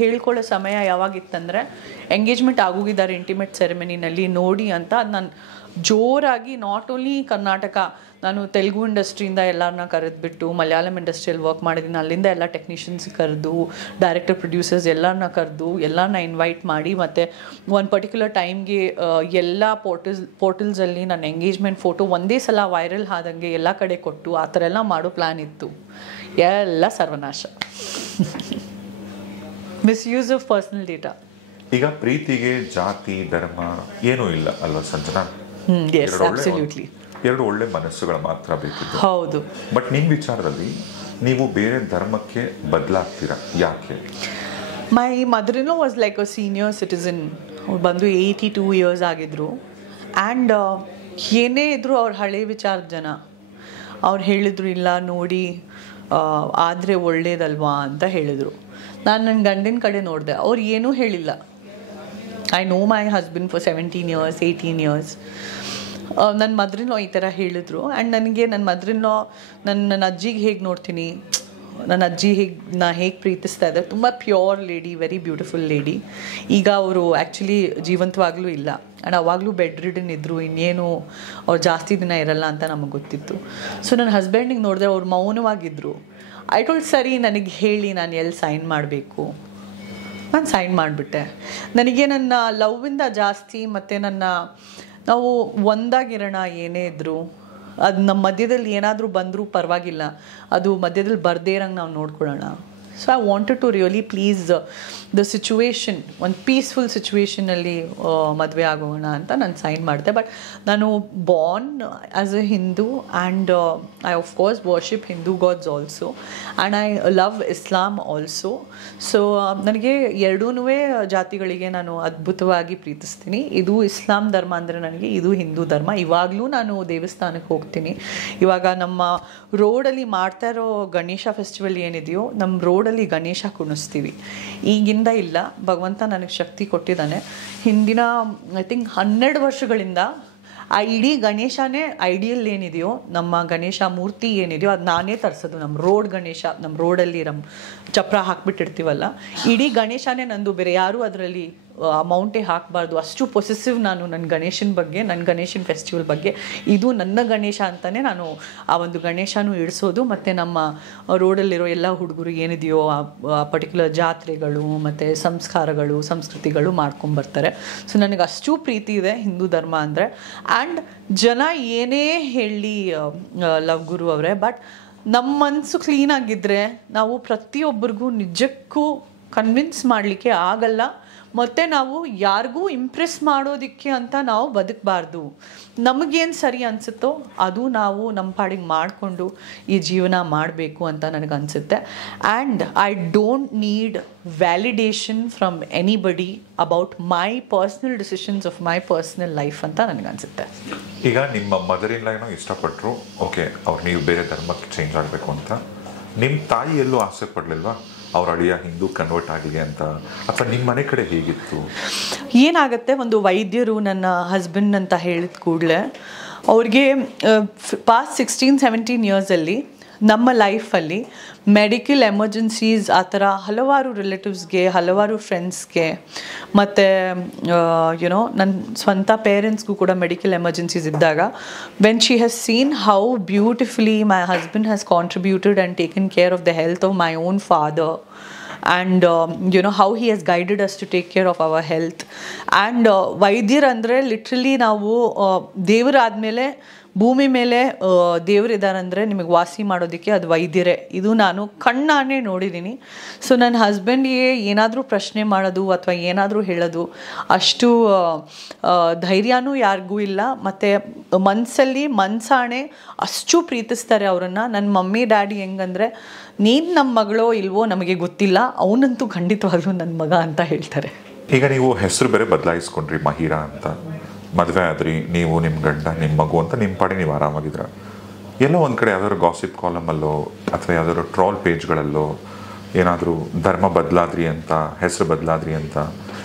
ಹೇಳ್ಕೊಳ್ಳೋ ಸಮಯ ಯಾವಾಗಿತ್ತಂದರೆ ಎಂಗೇಜ್ಮೆಂಟ್ ಆಗೋಗಿದ್ದಾರೆ ಇಂಟಿಮೇಟ್ ಸೆರೆಮನಿನಲ್ಲಿ ನೋಡಿ ಅಂತ. ಅದು ನಾನು ಜೋರಾಗಿ ನಾಟ್ ಓನ್ಲಿ ಕರ್ನಾಟಕ, ನಾನು ತೆಲುಗು ಇಂಡಸ್ಟ್ರಿಯಿಂದ ಎಲ್ಲರನ್ನ ಕರೆದ್ಬಿಟ್ಟು ಮಲಯಾಳಂ ಇಂಡಸ್ಟ್ರಿಯಲ್ಲಿ ವರ್ಕ್ ಮಾಡಿದ್ದೀನಿ. ಅಲ್ಲಿಂದ ಎಲ್ಲ ಟೆಕ್ನಿಷಿಯನ್ಸ್ ಕರೆದು, ಡೈರೆಕ್ಟರ್ ಪ್ರೊಡ್ಯೂಸರ್ಸ್ ಎಲ್ಲರನ್ನ ಕರೆದು ಎಲ್ಲರನ್ನ ಇನ್ವೈಟ್ ಮಾಡಿ, ಮತ್ತು ಒಂದು ಪರ್ಟಿಕ್ಯುಲರ್ ಟೈಮ್ಗೆ ಎಲ್ಲ ಪೋರ್ಟಲ್ಸಲ್ಲಿ ನನ್ನ ಎಂಗೇಜ್ಮೆಂಟ್ ಫೋಟೋ ಒಂದೇ ಸಲ ವೈರಲ್ ಆದಂಗೆ ಎಲ್ಲ ಕಡೆ ಕೊಟ್ಟು ಆ ಥರ ಎಲ್ಲ ಮಾಡೋ ಪ್ಲ್ಯಾನ್ ಇತ್ತು. ಎಲ್ಲ ಸರ್ವನಾಶ. Misuse of personal data. ಈಗ ಪ್ರೀತಿಗೆ ಜಾತಿ ಧರ್ಮ ಏನೂ ಇಲ್ಲ ಅಲ್ವಾ ಸಂಜನಾ? ಎರಡು ಒಳ್ಳೆ ಮನಸ್ಸುಗಳು ಮಾತ್ರ ಬೇಕಿತ್ತು. ಹೌದು. ಬಟ್ ನಿಮ್ಮ ವಿಚಾರದಲ್ಲಿ ನೀವು ಬೇರೆ ಧರ್ಮಕ್ಕೆ ಬದಲಾಗ್ತೀರಾ, ಯಾಕೆ? My mother in law was like a senior citizen. ಅವ್ರು ಬಂದು 82 years ಆಗಿದ್ರು. ಆ್ಯಂಡ್ ಏನೇ ಇದ್ರು ಅವ್ರ ಹಳೆ ವಿಚಾರದ ಜನ. ಅವ್ರು ಹೇಳಿದ್ರು ಇಲ್ಲ ನೋಡಿ ಆದರೆ ಒಳ್ಳೇದಲ್ವಾ ಅಂತ ಹೇಳಿದರು. ನಾನು ನನ್ನ ಗಂಡಿನ ಕಡೆ ನೋಡಿದೆ, ಅವ್ರು ಏನೂ ಹೇಳಿಲ್ಲ. I know my husband for 17 years, 18 years. ನನ್ನ ಮದರ್-ಇನ್-ಲಾ ಈ ಥರ ಹೇಳಿದ್ರು. ಆ್ಯಂಡ್ ನನಗೆ ನನ್ನ ಮದರ್-ಇನ್-ಲಾ, ನನ್ನ ಅಜ್ಜಿಗೆ ಹೇಗೆ ನೋಡ್ತೀನಿ, ನನ್ನ ಅಜ್ಜಿ ಹೇಗೆ ಪ್ರೀತಿಸ್ತಾ ಇದ್ದಾರೆ. ತುಂಬ pure lady, very beautiful lady. ಈಗ ಅವರು ಆ್ಯಕ್ಚುಲಿ ಜೀವಂತವಾಗಲೂ ಇಲ್ಲ. ಆ್ಯಂಡ್ ಅವಾಗಲೂ ಬೆಡ್ ರಿಡನ್ ಇದ್ದರು. ಇನ್ನೇನು ಅವ್ರು ಜಾಸ್ತಿ ದಿನ ಇರಲ್ಲ ಅಂತ ನಮಗೆ ಗೊತ್ತಿತ್ತು. ಸೊ ನನ್ನ ಹಸ್ಬೆಂಡಿಗೆ ನೋಡಿದ್ರೆ ಅವ್ರು ಮೌನವಾಗಿದ್ದರು. ಐ ಟೋಲ್ಡ್ ಸರಿ ನನಗೆ ಹೇಳಿ ನಾನು ಎಲ್ಲಿ ಸೈನ್ ಮಾಡಬೇಕು. ನಾನು ಸೈನ್ ಮಾಡಿಬಿಟ್ಟೆ. ನನಗೆ ನನ್ನ ಲವ್ವಿಂದ ಜಾಸ್ತಿ ಮತ್ತು ನಾವು ಒಂದಾಗಿರೋಣ ಏನೇ ಇದ್ದರು. ಅದು ನಮ್ಮ ಮಧ್ಯದಲ್ಲಿ ಏನಾದರೂ ಬಂದರೂ ಪರವಾಗಿಲ್ಲ, ಅದು ಮಧ್ಯದಲ್ಲಿ ಬರದೇ ಇರೋಂಗೆ ನಾವು ನೋಡ್ಕೊಳ್ಳೋಣ. So I wanted to really please the situation, ಒಂದು ಪೀಸ್ಫುಲ್ ಸಿಚುವೇಷನಲ್ಲಿ ಮದುವೆ ಆಗೋಣ ಅಂತ ನಾನು ಸೈನ್ ಮಾಡಿದೆ. ಬಟ್ ನಾನು born as a Hindu and I of course worship Hindu gods also and I love Islam also. So ನನಗೆ ಎರಡೂ ಜಾತಿಗಳಿಗೆ ನಾನು ಅದ್ಭುತವಾಗಿ ಪ್ರೀತಿಸ್ತೀನಿ. ಇದು ಇಸ್ಲಾಂ ಧರ್ಮ ಅಂದರೆ ನನಗೆ, ಇದು ಹಿಂದೂ ಧರ್ಮ. ಇವಾಗಲೂ ನಾನು ದೇವಸ್ಥಾನಕ್ಕೆ ಹೋಗ್ತೀನಿ. ಇವಾಗ ನಮ್ಮ ರೋಡಲ್ಲಿ ಮಾಡ್ತಾ ಇರೋ ಗಣೇಶ ಫೆಸ್ಟಿವಲ್ ಏನಿದೆಯೋ, ನಮ್ಮ ರೋಡಲ್ಲಿ ಗಣೇಶ ಕುಣಿಸ್ತೀವಿ. ಈಗಿಂದ ಇಲ್ಲ, ಭಗವಂತ ನನಗೆ ಶಕ್ತಿ ಕೊಟ್ಟಿದ್ದಾನೆ. ಹಿಂದಿನ ಐ ಥಿಂಕ್ 12 ವರ್ಷಗಳಿಂದ ಆ ಇಡೀ ಗಣೇಶನೇ ಐಡಿಯಲ್ ಏನಿದೆಯೋ, ನಮ್ಮ ಗಣೇಶ ಮೂರ್ತಿ ಏನಿದೆಯೋ ಅದು ನಾನೇ ತರಿಸೋದು. ನಮ್ಮ ರೋಡ್ ಗಣೇಶ, ನಮ್ಮ ರೋಡಲ್ಲಿ ನಮ್ಮ ಚಪ್ರ ಹಾಕ್ಬಿಟ್ಟಿರ್ತೀವಲ್ಲ, ಇಡೀ ಗಣೇಶನೇ ನಂದು, ಬೇರೆ ಯಾರೂ ಅದರಲ್ಲಿ ಅಮೌಂಟೇ ಹಾಕಬಾರ್ದು. ಅಷ್ಟು ಪೊಸೆಸಿವ್ ನಾನು ನನ್ನ ಗಣೇಶನ ಬಗ್ಗೆ, ನನ್ನ ಗಣೇಶನ ಫೆಸ್ಟಿವಲ್ ಬಗ್ಗೆ. ಇದು ನನ್ನ ಗಣೇಶ ಅಂತಲೇ ನಾನು ಆ ಒಂದು ಗಣೇಶನೂ ಇಡಿಸೋದು. ಮತ್ತು ನಮ್ಮ ರೋಡಲ್ಲಿರೋ ಎಲ್ಲ ಹುಡುಗರು ಏನಿದೆಯೋ ಆ ಪರ್ಟಿಕ್ಯುಲರ್ ಜಾತ್ರೆಗಳು ಮತ್ತು ಸಂಸ್ಕಾರಗಳು, ಸಂಸ್ಕೃತಿಗಳು ಮಾಡ್ಕೊಂಬರ್ತಾರೆ. ಸೊ ನನಗೆ ಅಷ್ಟು ಪ್ರೀತಿ ಇದೆ ಹಿಂದೂ ಧರ್ಮ ಅಂದರೆ. ಆ್ಯಂಡ್ ಜನ ಏನೇ ಹೇಳಿ ಲವ್ ಗುರು ಅವರೇ, ಬಟ್ ನಮ್ಮ ಮನಸ್ಸು ಕ್ಲೀನಾಗಿದ್ದರೆ ನಾವು ಪ್ರತಿಯೊಬ್ಬರಿಗೂ ನಿಜಕ್ಕೂ ಕನ್ವಿನ್ಸ್ ಮಾಡಲಿಕ್ಕೆ ಆಗಲ್ಲ. ಮತ್ತು ನಾವು ಯಾರಿಗೂ ಇಂಪ್ರೆಸ್ ಮಾಡೋದಕ್ಕೆ ಅಂತ ನಾವು ಬದುಕಬಾರ್ದು. ನಮಗೇನು ಸರಿ ಅನಿಸುತ್ತೋ ಅದು ನಾವು ನಮ್ಮ ಪಾಡಿಗೆ ಮಾಡಿಕೊಂಡು ಈ ಜೀವನ ಮಾಡಬೇಕು ಅಂತ ನನಗನ್ಸುತ್ತೆ. And I don't need validation from anybody about my personal decisions of my personal life ಅಂತ ನನಗನ್ಸುತ್ತೆ. ಈಗ ನಿಮ್ಮ ಮದರ್ ಇನ್ ಲಾ ಏನೋ ಇಷ್ಟಪಟ್ಟರು, ಓಕೆ ಅವ್ರು ನೀವು ಬೇರೆ ಧರ್ಮಕ್ಕೆ ಚೇಂಜ್ ಆಗಬೇಕು ಅಂತ. ನಿಮ್ಮ ತಾಯಿ ಎಲ್ಲೂ ಆಸೆ ಪಡಲಿಲ್ವಾ ಅವ್ರ ಅಳಿಯ ಹಿಂದೂ ಕನ್ವರ್ಟ್ ಆಗಲಿ ಅಂತ? ಅಥವಾ ನಿಮ್ಮ ಮನೆ ಕಡೆ ಹೇಗಿತ್ತು? ಏನಾಗುತ್ತೆ, ಒಂದು ವೈದ್ಯರು ನನ್ನ ಹಸ್ಬೆಂಡ್ ಅಂತ ಹೇಳಿದ ಕೂಡಲೇ ಅವ್ರಿಗೆ ಪಾಸ್ಟ್ 16-17 ಇಯರ್ಸಲ್ಲಿ ನಮ್ಮ ಲೈಫಲ್ಲಿ ಮೆಡಿಕಲ್ ಎಮರ್ಜೆನ್ಸೀಸ್ ಆ ಥರ ಹಲವಾರು ರಿಲೇಟಿವ್ಸ್ಗೆ, ಹಲವಾರು ಫ್ರೆಂಡ್ಸ್ಗೆ, ಮತ್ತು ಯುನೋ ನನ್ನ ಸ್ವಂತ ಪೇರೆಂಟ್ಸ್ಗೂ ಕೂಡ ಮೆಡಿಕಲ್ ಎಮರ್ಜೆನ್ಸೀಸ್ ಇದ್ದಾಗ when she has seen how beautifully my husband has contributed and taken care of the health of my own father and you know how he has guided us to take care of our health and ವೈದ್ಯರು ಅಂದರೆ literally ನಾವು ದೇವರಾದಮೇಲೆ ಭೂಮಿ ಮೇಲೆ ದೇವರಿದ್ದಾರೆ ಅಂದರೆ ನಿಮಗೆ ವಾಸಿ ಮಾಡೋದಕ್ಕೆ ಅದು ವೈದ್ಯರೇ. ಇದು ನಾನು ಕಣ್ಣಾನೆ ನೋಡಿದ್ದೀನಿ. ಸೊ ನನ್ನ ಹಸ್ಬೆಂಡ್ಗೆ ಏನಾದರೂ ಪ್ರಶ್ನೆ ಮಾಡೋದು ಅಥವಾ ಏನಾದರೂ ಹೇಳೋದು ಅಷ್ಟು ಧೈರ್ಯನೂ ಯಾರಿಗೂ ಇಲ್ಲ. ಮತ್ತು ಮನಸ್ಸಾಣೆ ಅಷ್ಟು ಪ್ರೀತಿಸ್ತಾರೆ ಅವರನ್ನು. ನನ್ನ ಮಮ್ಮಿ ಡ್ಯಾಡಿ ಹೆಂಗಂದರೆ ನೀನು ನಮ್ಮ ಮಗಳೋ ಇಲ್ವೋ ನಮಗೆ ಗೊತ್ತಿಲ್ಲ, ಅವನಂತೂ ಖಂಡಿತವಾಗ್ಲೂ ನನ್ನ ಮಗ ಅಂತ ಹೇಳ್ತಾರೆ. ಈಗ ನೀವು ಹೆಸರು ಬೇರೆ ಬದಲಾಯಿಸ್ಕೊಂಡ್ರಿ, ಮಹಿರಾ ಅಂತ. ಮದುವೆ ಆದ್ರಿ, ನೀವು ನಿಮ್ಮ ಗಂಡ ನಿಮ್ಮ ಮಗು ಅಂತ ನಿಮ್ಮ ಪಾಡಿ ನೀವು ಆರಾಮಾಗಿದ್ರ. ಎಲ್ಲೋ ಒಂದು ಕಡೆ ಯಾವ್ದಾದ್ರು ಗಾಸಿಪ್ ಕಾಲಮಲ್ಲೋ ಅಥವಾ ಯಾವ್ದಾದ್ರು ಟ್ರಾಲ್ ಪೇಜ್ಗಳಲ್ಲೋ ಏನಾದರೂ ಧರ್ಮ ಬದಲಾದ್ರಿ ಅಂತ, ಹೆಸರು ಬದಲಾದ್ರಿ ಅಂತ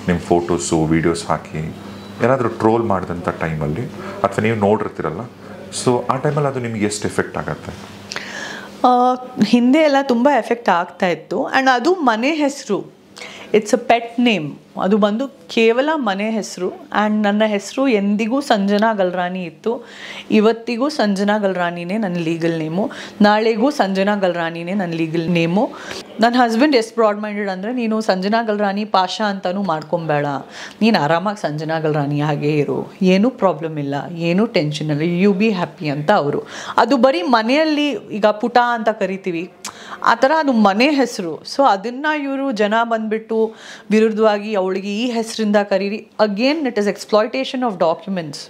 ನಿಮ್ಮ ಫೋಟೋಸು ವೀಡಿಯೋಸ್ ಹಾಕಿ ಏನಾದರೂ ಟ್ರೋಲ್ ಮಾಡಿದಂಥ ಟೈಮಲ್ಲಿ ಅಥವಾ ನೀವು ನೋಡಿರ್ತೀರಲ್ಲ, ಸೊ ಆ ಟೈಮಲ್ಲಿ ಅದು ನಿಮ್ಗೆ ಎಷ್ಟು ಎಫೆಕ್ಟ್ ಆಗತ್ತೆ? ಹಿಂದೆ ಎಲ್ಲ ತುಂಬ ಎಫೆಕ್ಟ್ ಆಗ್ತಾಯಿತ್ತು. ಆ್ಯಂಡ್ ಅದು ಮನೆ ಹೆಸರು, ಇಟ್ಸ್ ಅ ಪೆಟ್ ನೇಮ್. ಅದು ಬಂದು ಕೇವಲ ಮನೆ ಹೆಸರು. ಆ್ಯಂಡ್ ನನ್ನ ಹೆಸರು ಎಂದಿಗೂ ಸಂಜನಾ ಗಲ್ರಾನಿ ಇತ್ತು. ಇವತ್ತಿಗೂ ಸಂಜನಾ ಗಲ್ರಾನಿನೇ ನನ್ನ ಲೀಗಲ್ ನೇಮು, ನಾಳೆಗೂ ಸಂಜನಾ ಗಲ್ರಾನಿನೇ ನನ್ನ ಲೀಗಲ್ ನೇಮು. ನನ್ನ ಹಸ್ಬೆಂಡ್ ಎಷ್ಟು ಬ್ರಾಡ್ ಮೈಂಡೆಡ್ ಅಂದರೆ, ನೀನು ಸಂಜನಾ ಗಲ್ರಾನಿ ಪಾಷಾ ಅಂತಲೂ ಮಾಡ್ಕೊಬೇಡ, ನೀನು ಆರಾಮಾಗಿ ಸಂಜನಾ ಗಲ್ರಾನಿ ಹಾಗೇ ಇರು, ಏನೂ ಪ್ರಾಬ್ಲಮ್ ಇಲ್ಲ, ಏನೂ ಟೆನ್ಷನ್ ಇಲ್ಲ, ಯು ಬಿ ಹ್ಯಾಪಿ ಅಂತ ಅವರು. ಅದು ಬರೀ ಮನೆಯಲ್ಲಿ ಈಗ ಪುಟ ಅಂತ ಕರಿತೀವಿ ಆ ಥರ, ಅದು ಮನೆ ಹೆಸರು. ಸೊ ಅದನ್ನು ಇವರು ಜನ ಬಂದುಬಿಟ್ಟು ವಿರುದ್ಧವಾಗಿ ಅವಳಿಗೆ ಈ ಹೆಸರಿಂದ ಕರೀರಿ. Again it is exploitation of documents.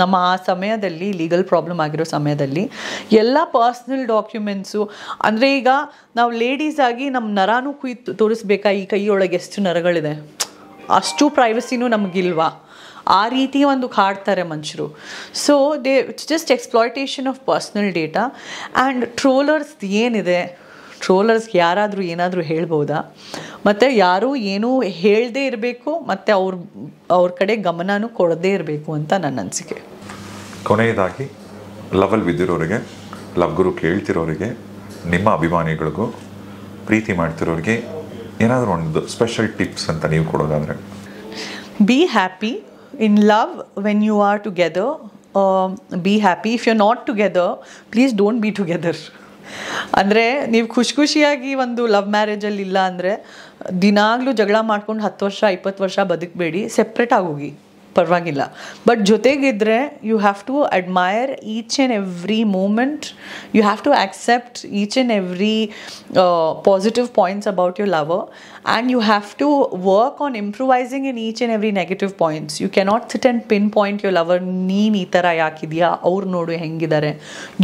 ನಮ್ಮ ಆ ಸಮಯದಲ್ಲಿ ಲೀಗಲ್ ಪ್ರಾಬ್ಲಮ್ ಆಗಿರೋ ಸಮಯದಲ್ಲಿ ಎಲ್ಲ ಪರ್ಸ್ನಲ್ ಡಾಕ್ಯುಮೆಂಟ್ಸು, ಅಂದರೆ ಈಗ ನಾವು ಲೇಡೀಸ್ ಆಗಿ ನಮ್ಮ ನರಾನು ಕುಯ್ದು ತೋರಿಸ್ಬೇಕಾ, ಈ ಕೈಯೊಳಗೆ ಎಷ್ಟು ನರಗಳಿದೆ, ಅಷ್ಟು ಪ್ರೈವಸಿನೂ ನಮಗಿಲ್ವಾ, ಆ ರೀತಿ ಒಂದು ಕಾಡ್ತಾರೆ ಮನುಷ್ಯರು. So it's just exploitation of personal data. And trollers ಏನಿದೆ, ಟ್ರೋಲರ್ಸ್ಗೆ ಯಾರಾದರೂ ಏನಾದರೂ ಹೇಳ್ಬೋದಾ? ಮತ್ತು ಯಾರೂ ಏನೂ ಹೇಳದೇ ಇರಬೇಕು ಮತ್ತು ಅವ್ರ ಕಡೆ ಗಮನನೂ ಕೊಡದೇ ಇರಬೇಕು ಅಂತ ನನ್ನ ಅನಿಸಿಕೆ. ಕೊನೆಯದಾಗಿ ಲವಲ್ ಬಿದ್ದಿರೋರಿಗೆ, ಲವ್ ಗುರು ಕೇಳ್ತಿರೋರಿಗೆ, ನಿಮ್ಮ ಅಭಿಮಾನಿಗಳಿಗೂ, ಪ್ರೀತಿ ಮಾಡ್ತಿರೋರಿಗೆ ಏನಾದರೂ ಒಂದು ಸ್ಪೆಷಲ್ ಟಿಪ್ಸ್ ಅಂತ ನೀವು ಕೊಡೋದಾದರೆ? Be happy in love when you are together. Be happy. If you are not together, please don't be together. ಅಂದರೆ ನೀವು ಖುಷಿಯಾಗಿ ಒಂದು ಲವ್ ಮ್ಯಾರೇಜಲ್ಲಿ ಇಲ್ಲ ಅಂದರೆ ದಿನಾಗಲೂ ಜಗಳ ಮಾಡ್ಕೊಂಡು 10 ವರ್ಷ 20 ವರ್ಷ ಬದುಕಬೇಡಿ, ಸೆಪ್ರೇಟ್ ಆಗೋಗಿ, ಪರವಾಗಿಲ್ಲ. ಬಟ್ ಜೊತೆಗಿದ್ರೆ you have to admire each and every moment. You have to accept each and every positive points about your lover and you have to work on improvising in each and every negative points. You cannot sit and pinpoint your lover. ನೀನು ಈ ಥರ ಯಾಕಿದೆಯಾ, ಅವ್ರು ನೋಡು ಹೆಂಗಿದ್ದಾರೆ,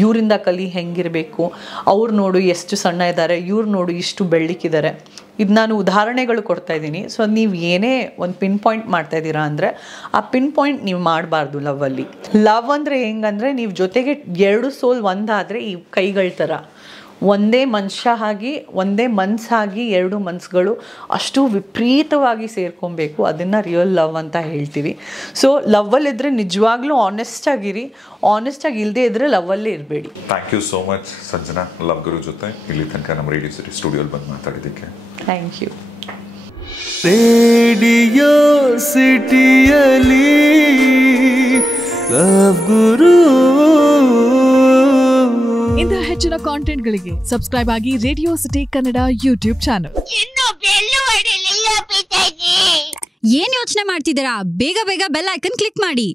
ಇವರಿಂದ ಕಲಿ ಹೆಂಗಿರಬೇಕು, ಅವ್ರು ನೋಡು ಎಷ್ಟು ಸಣ್ಣ ಇದ್ದಾರೆ, ಇವ್ರು ನೋಡು ಇಷ್ಟು ಬೆಳ್ಳಿಕ್ಕಿದ್ದಾರೆ. ಇದು ನಾನು ಉದಾಹರಣೆಗಳು ಕೊಡ್ತಾ ಇದ್ದೀನಿ. ಸೊ ನೀವು ಏನೇ ಒಂದು ಪಿನ್ ಪಾಯಿಂಟ್ ಮಾಡ್ತಾಯಿದ್ದೀರಾ ಅಂದರೆ ಆ ಪಿನ್ ಪಾಯಿಂಟ್ ನೀವು ಮಾಡಬಾರ್ದು ಲವ್ವಲ್ಲಿ. ಲವ್ ಅಂದರೆ ಹೆಂಗಂದರೆ ನೀವು ಜೊತೆಗೆ 2 ಸೋಲ್ ಒಂದಾದರೆ ಈ ಕೈಗಳ ಥರ ಒಂದೇ ಮನುಷ್ಯ ಆಗಿ, ಒಂದೇ ಮನಸ್ಸಾಗಿ 2 ಮನಸ್ಸುಗಳು ಅಷ್ಟು ವಿಪರೀತವಾಗಿ ಸೇರ್ಕೊಬೇಕು. ಅದನ್ನು ರಿಯಲ್ ಲವ್ ಅಂತ ಹೇಳ್ತೀವಿ. ಸೊ ಲವ್ವಲ್ಲಿದ್ದರೆ ನಿಜವಾಗ್ಲೂ ಆನೆಸ್ಟಾಗಿರಿ. ಆನೆಸ್ಟಾಗಿ ಇಲ್ಲದೆ ಇದ್ದರೆ ಲವ್ವಲ್ಲೇ ಇರಬೇಡಿ. Thank you so much Sanjana, love ಗುರು ಜೊತೆ ಇಲ್ಲಿ ತನಕ ನಮ್ಮ ರೇಡಿಯೋ ಸಿಟಿ ಸ್ಟುಡಿಯೋಲಿ ಬಂದು ಮಾತಾಡಿದ್ದಕ್ಕೆ. Thank you. ರೇಡಿಯೋ ಸಿಟಿಯಲ್ಲಿ ಲವ್ ಗುರು. ಇಂತಹ ಹೆಚ್ಚಿನ ಕಾಂಟೆಂಟ್ಗಳಿಗೆ ಸಬ್ಸ್ಕ್ರೈಬ್ ಆಗಿ radio city Kannada YouTube channel. ಏನ್ ಯೋಚನೆ ಮಾಡ್ತಿದ್ದೀರಾ? ಬೇಗ ಬೇಗ ಬೆಲ್ ಐಕನ್ ಕ್ಲಿಕ್ ಮಾಡಿ.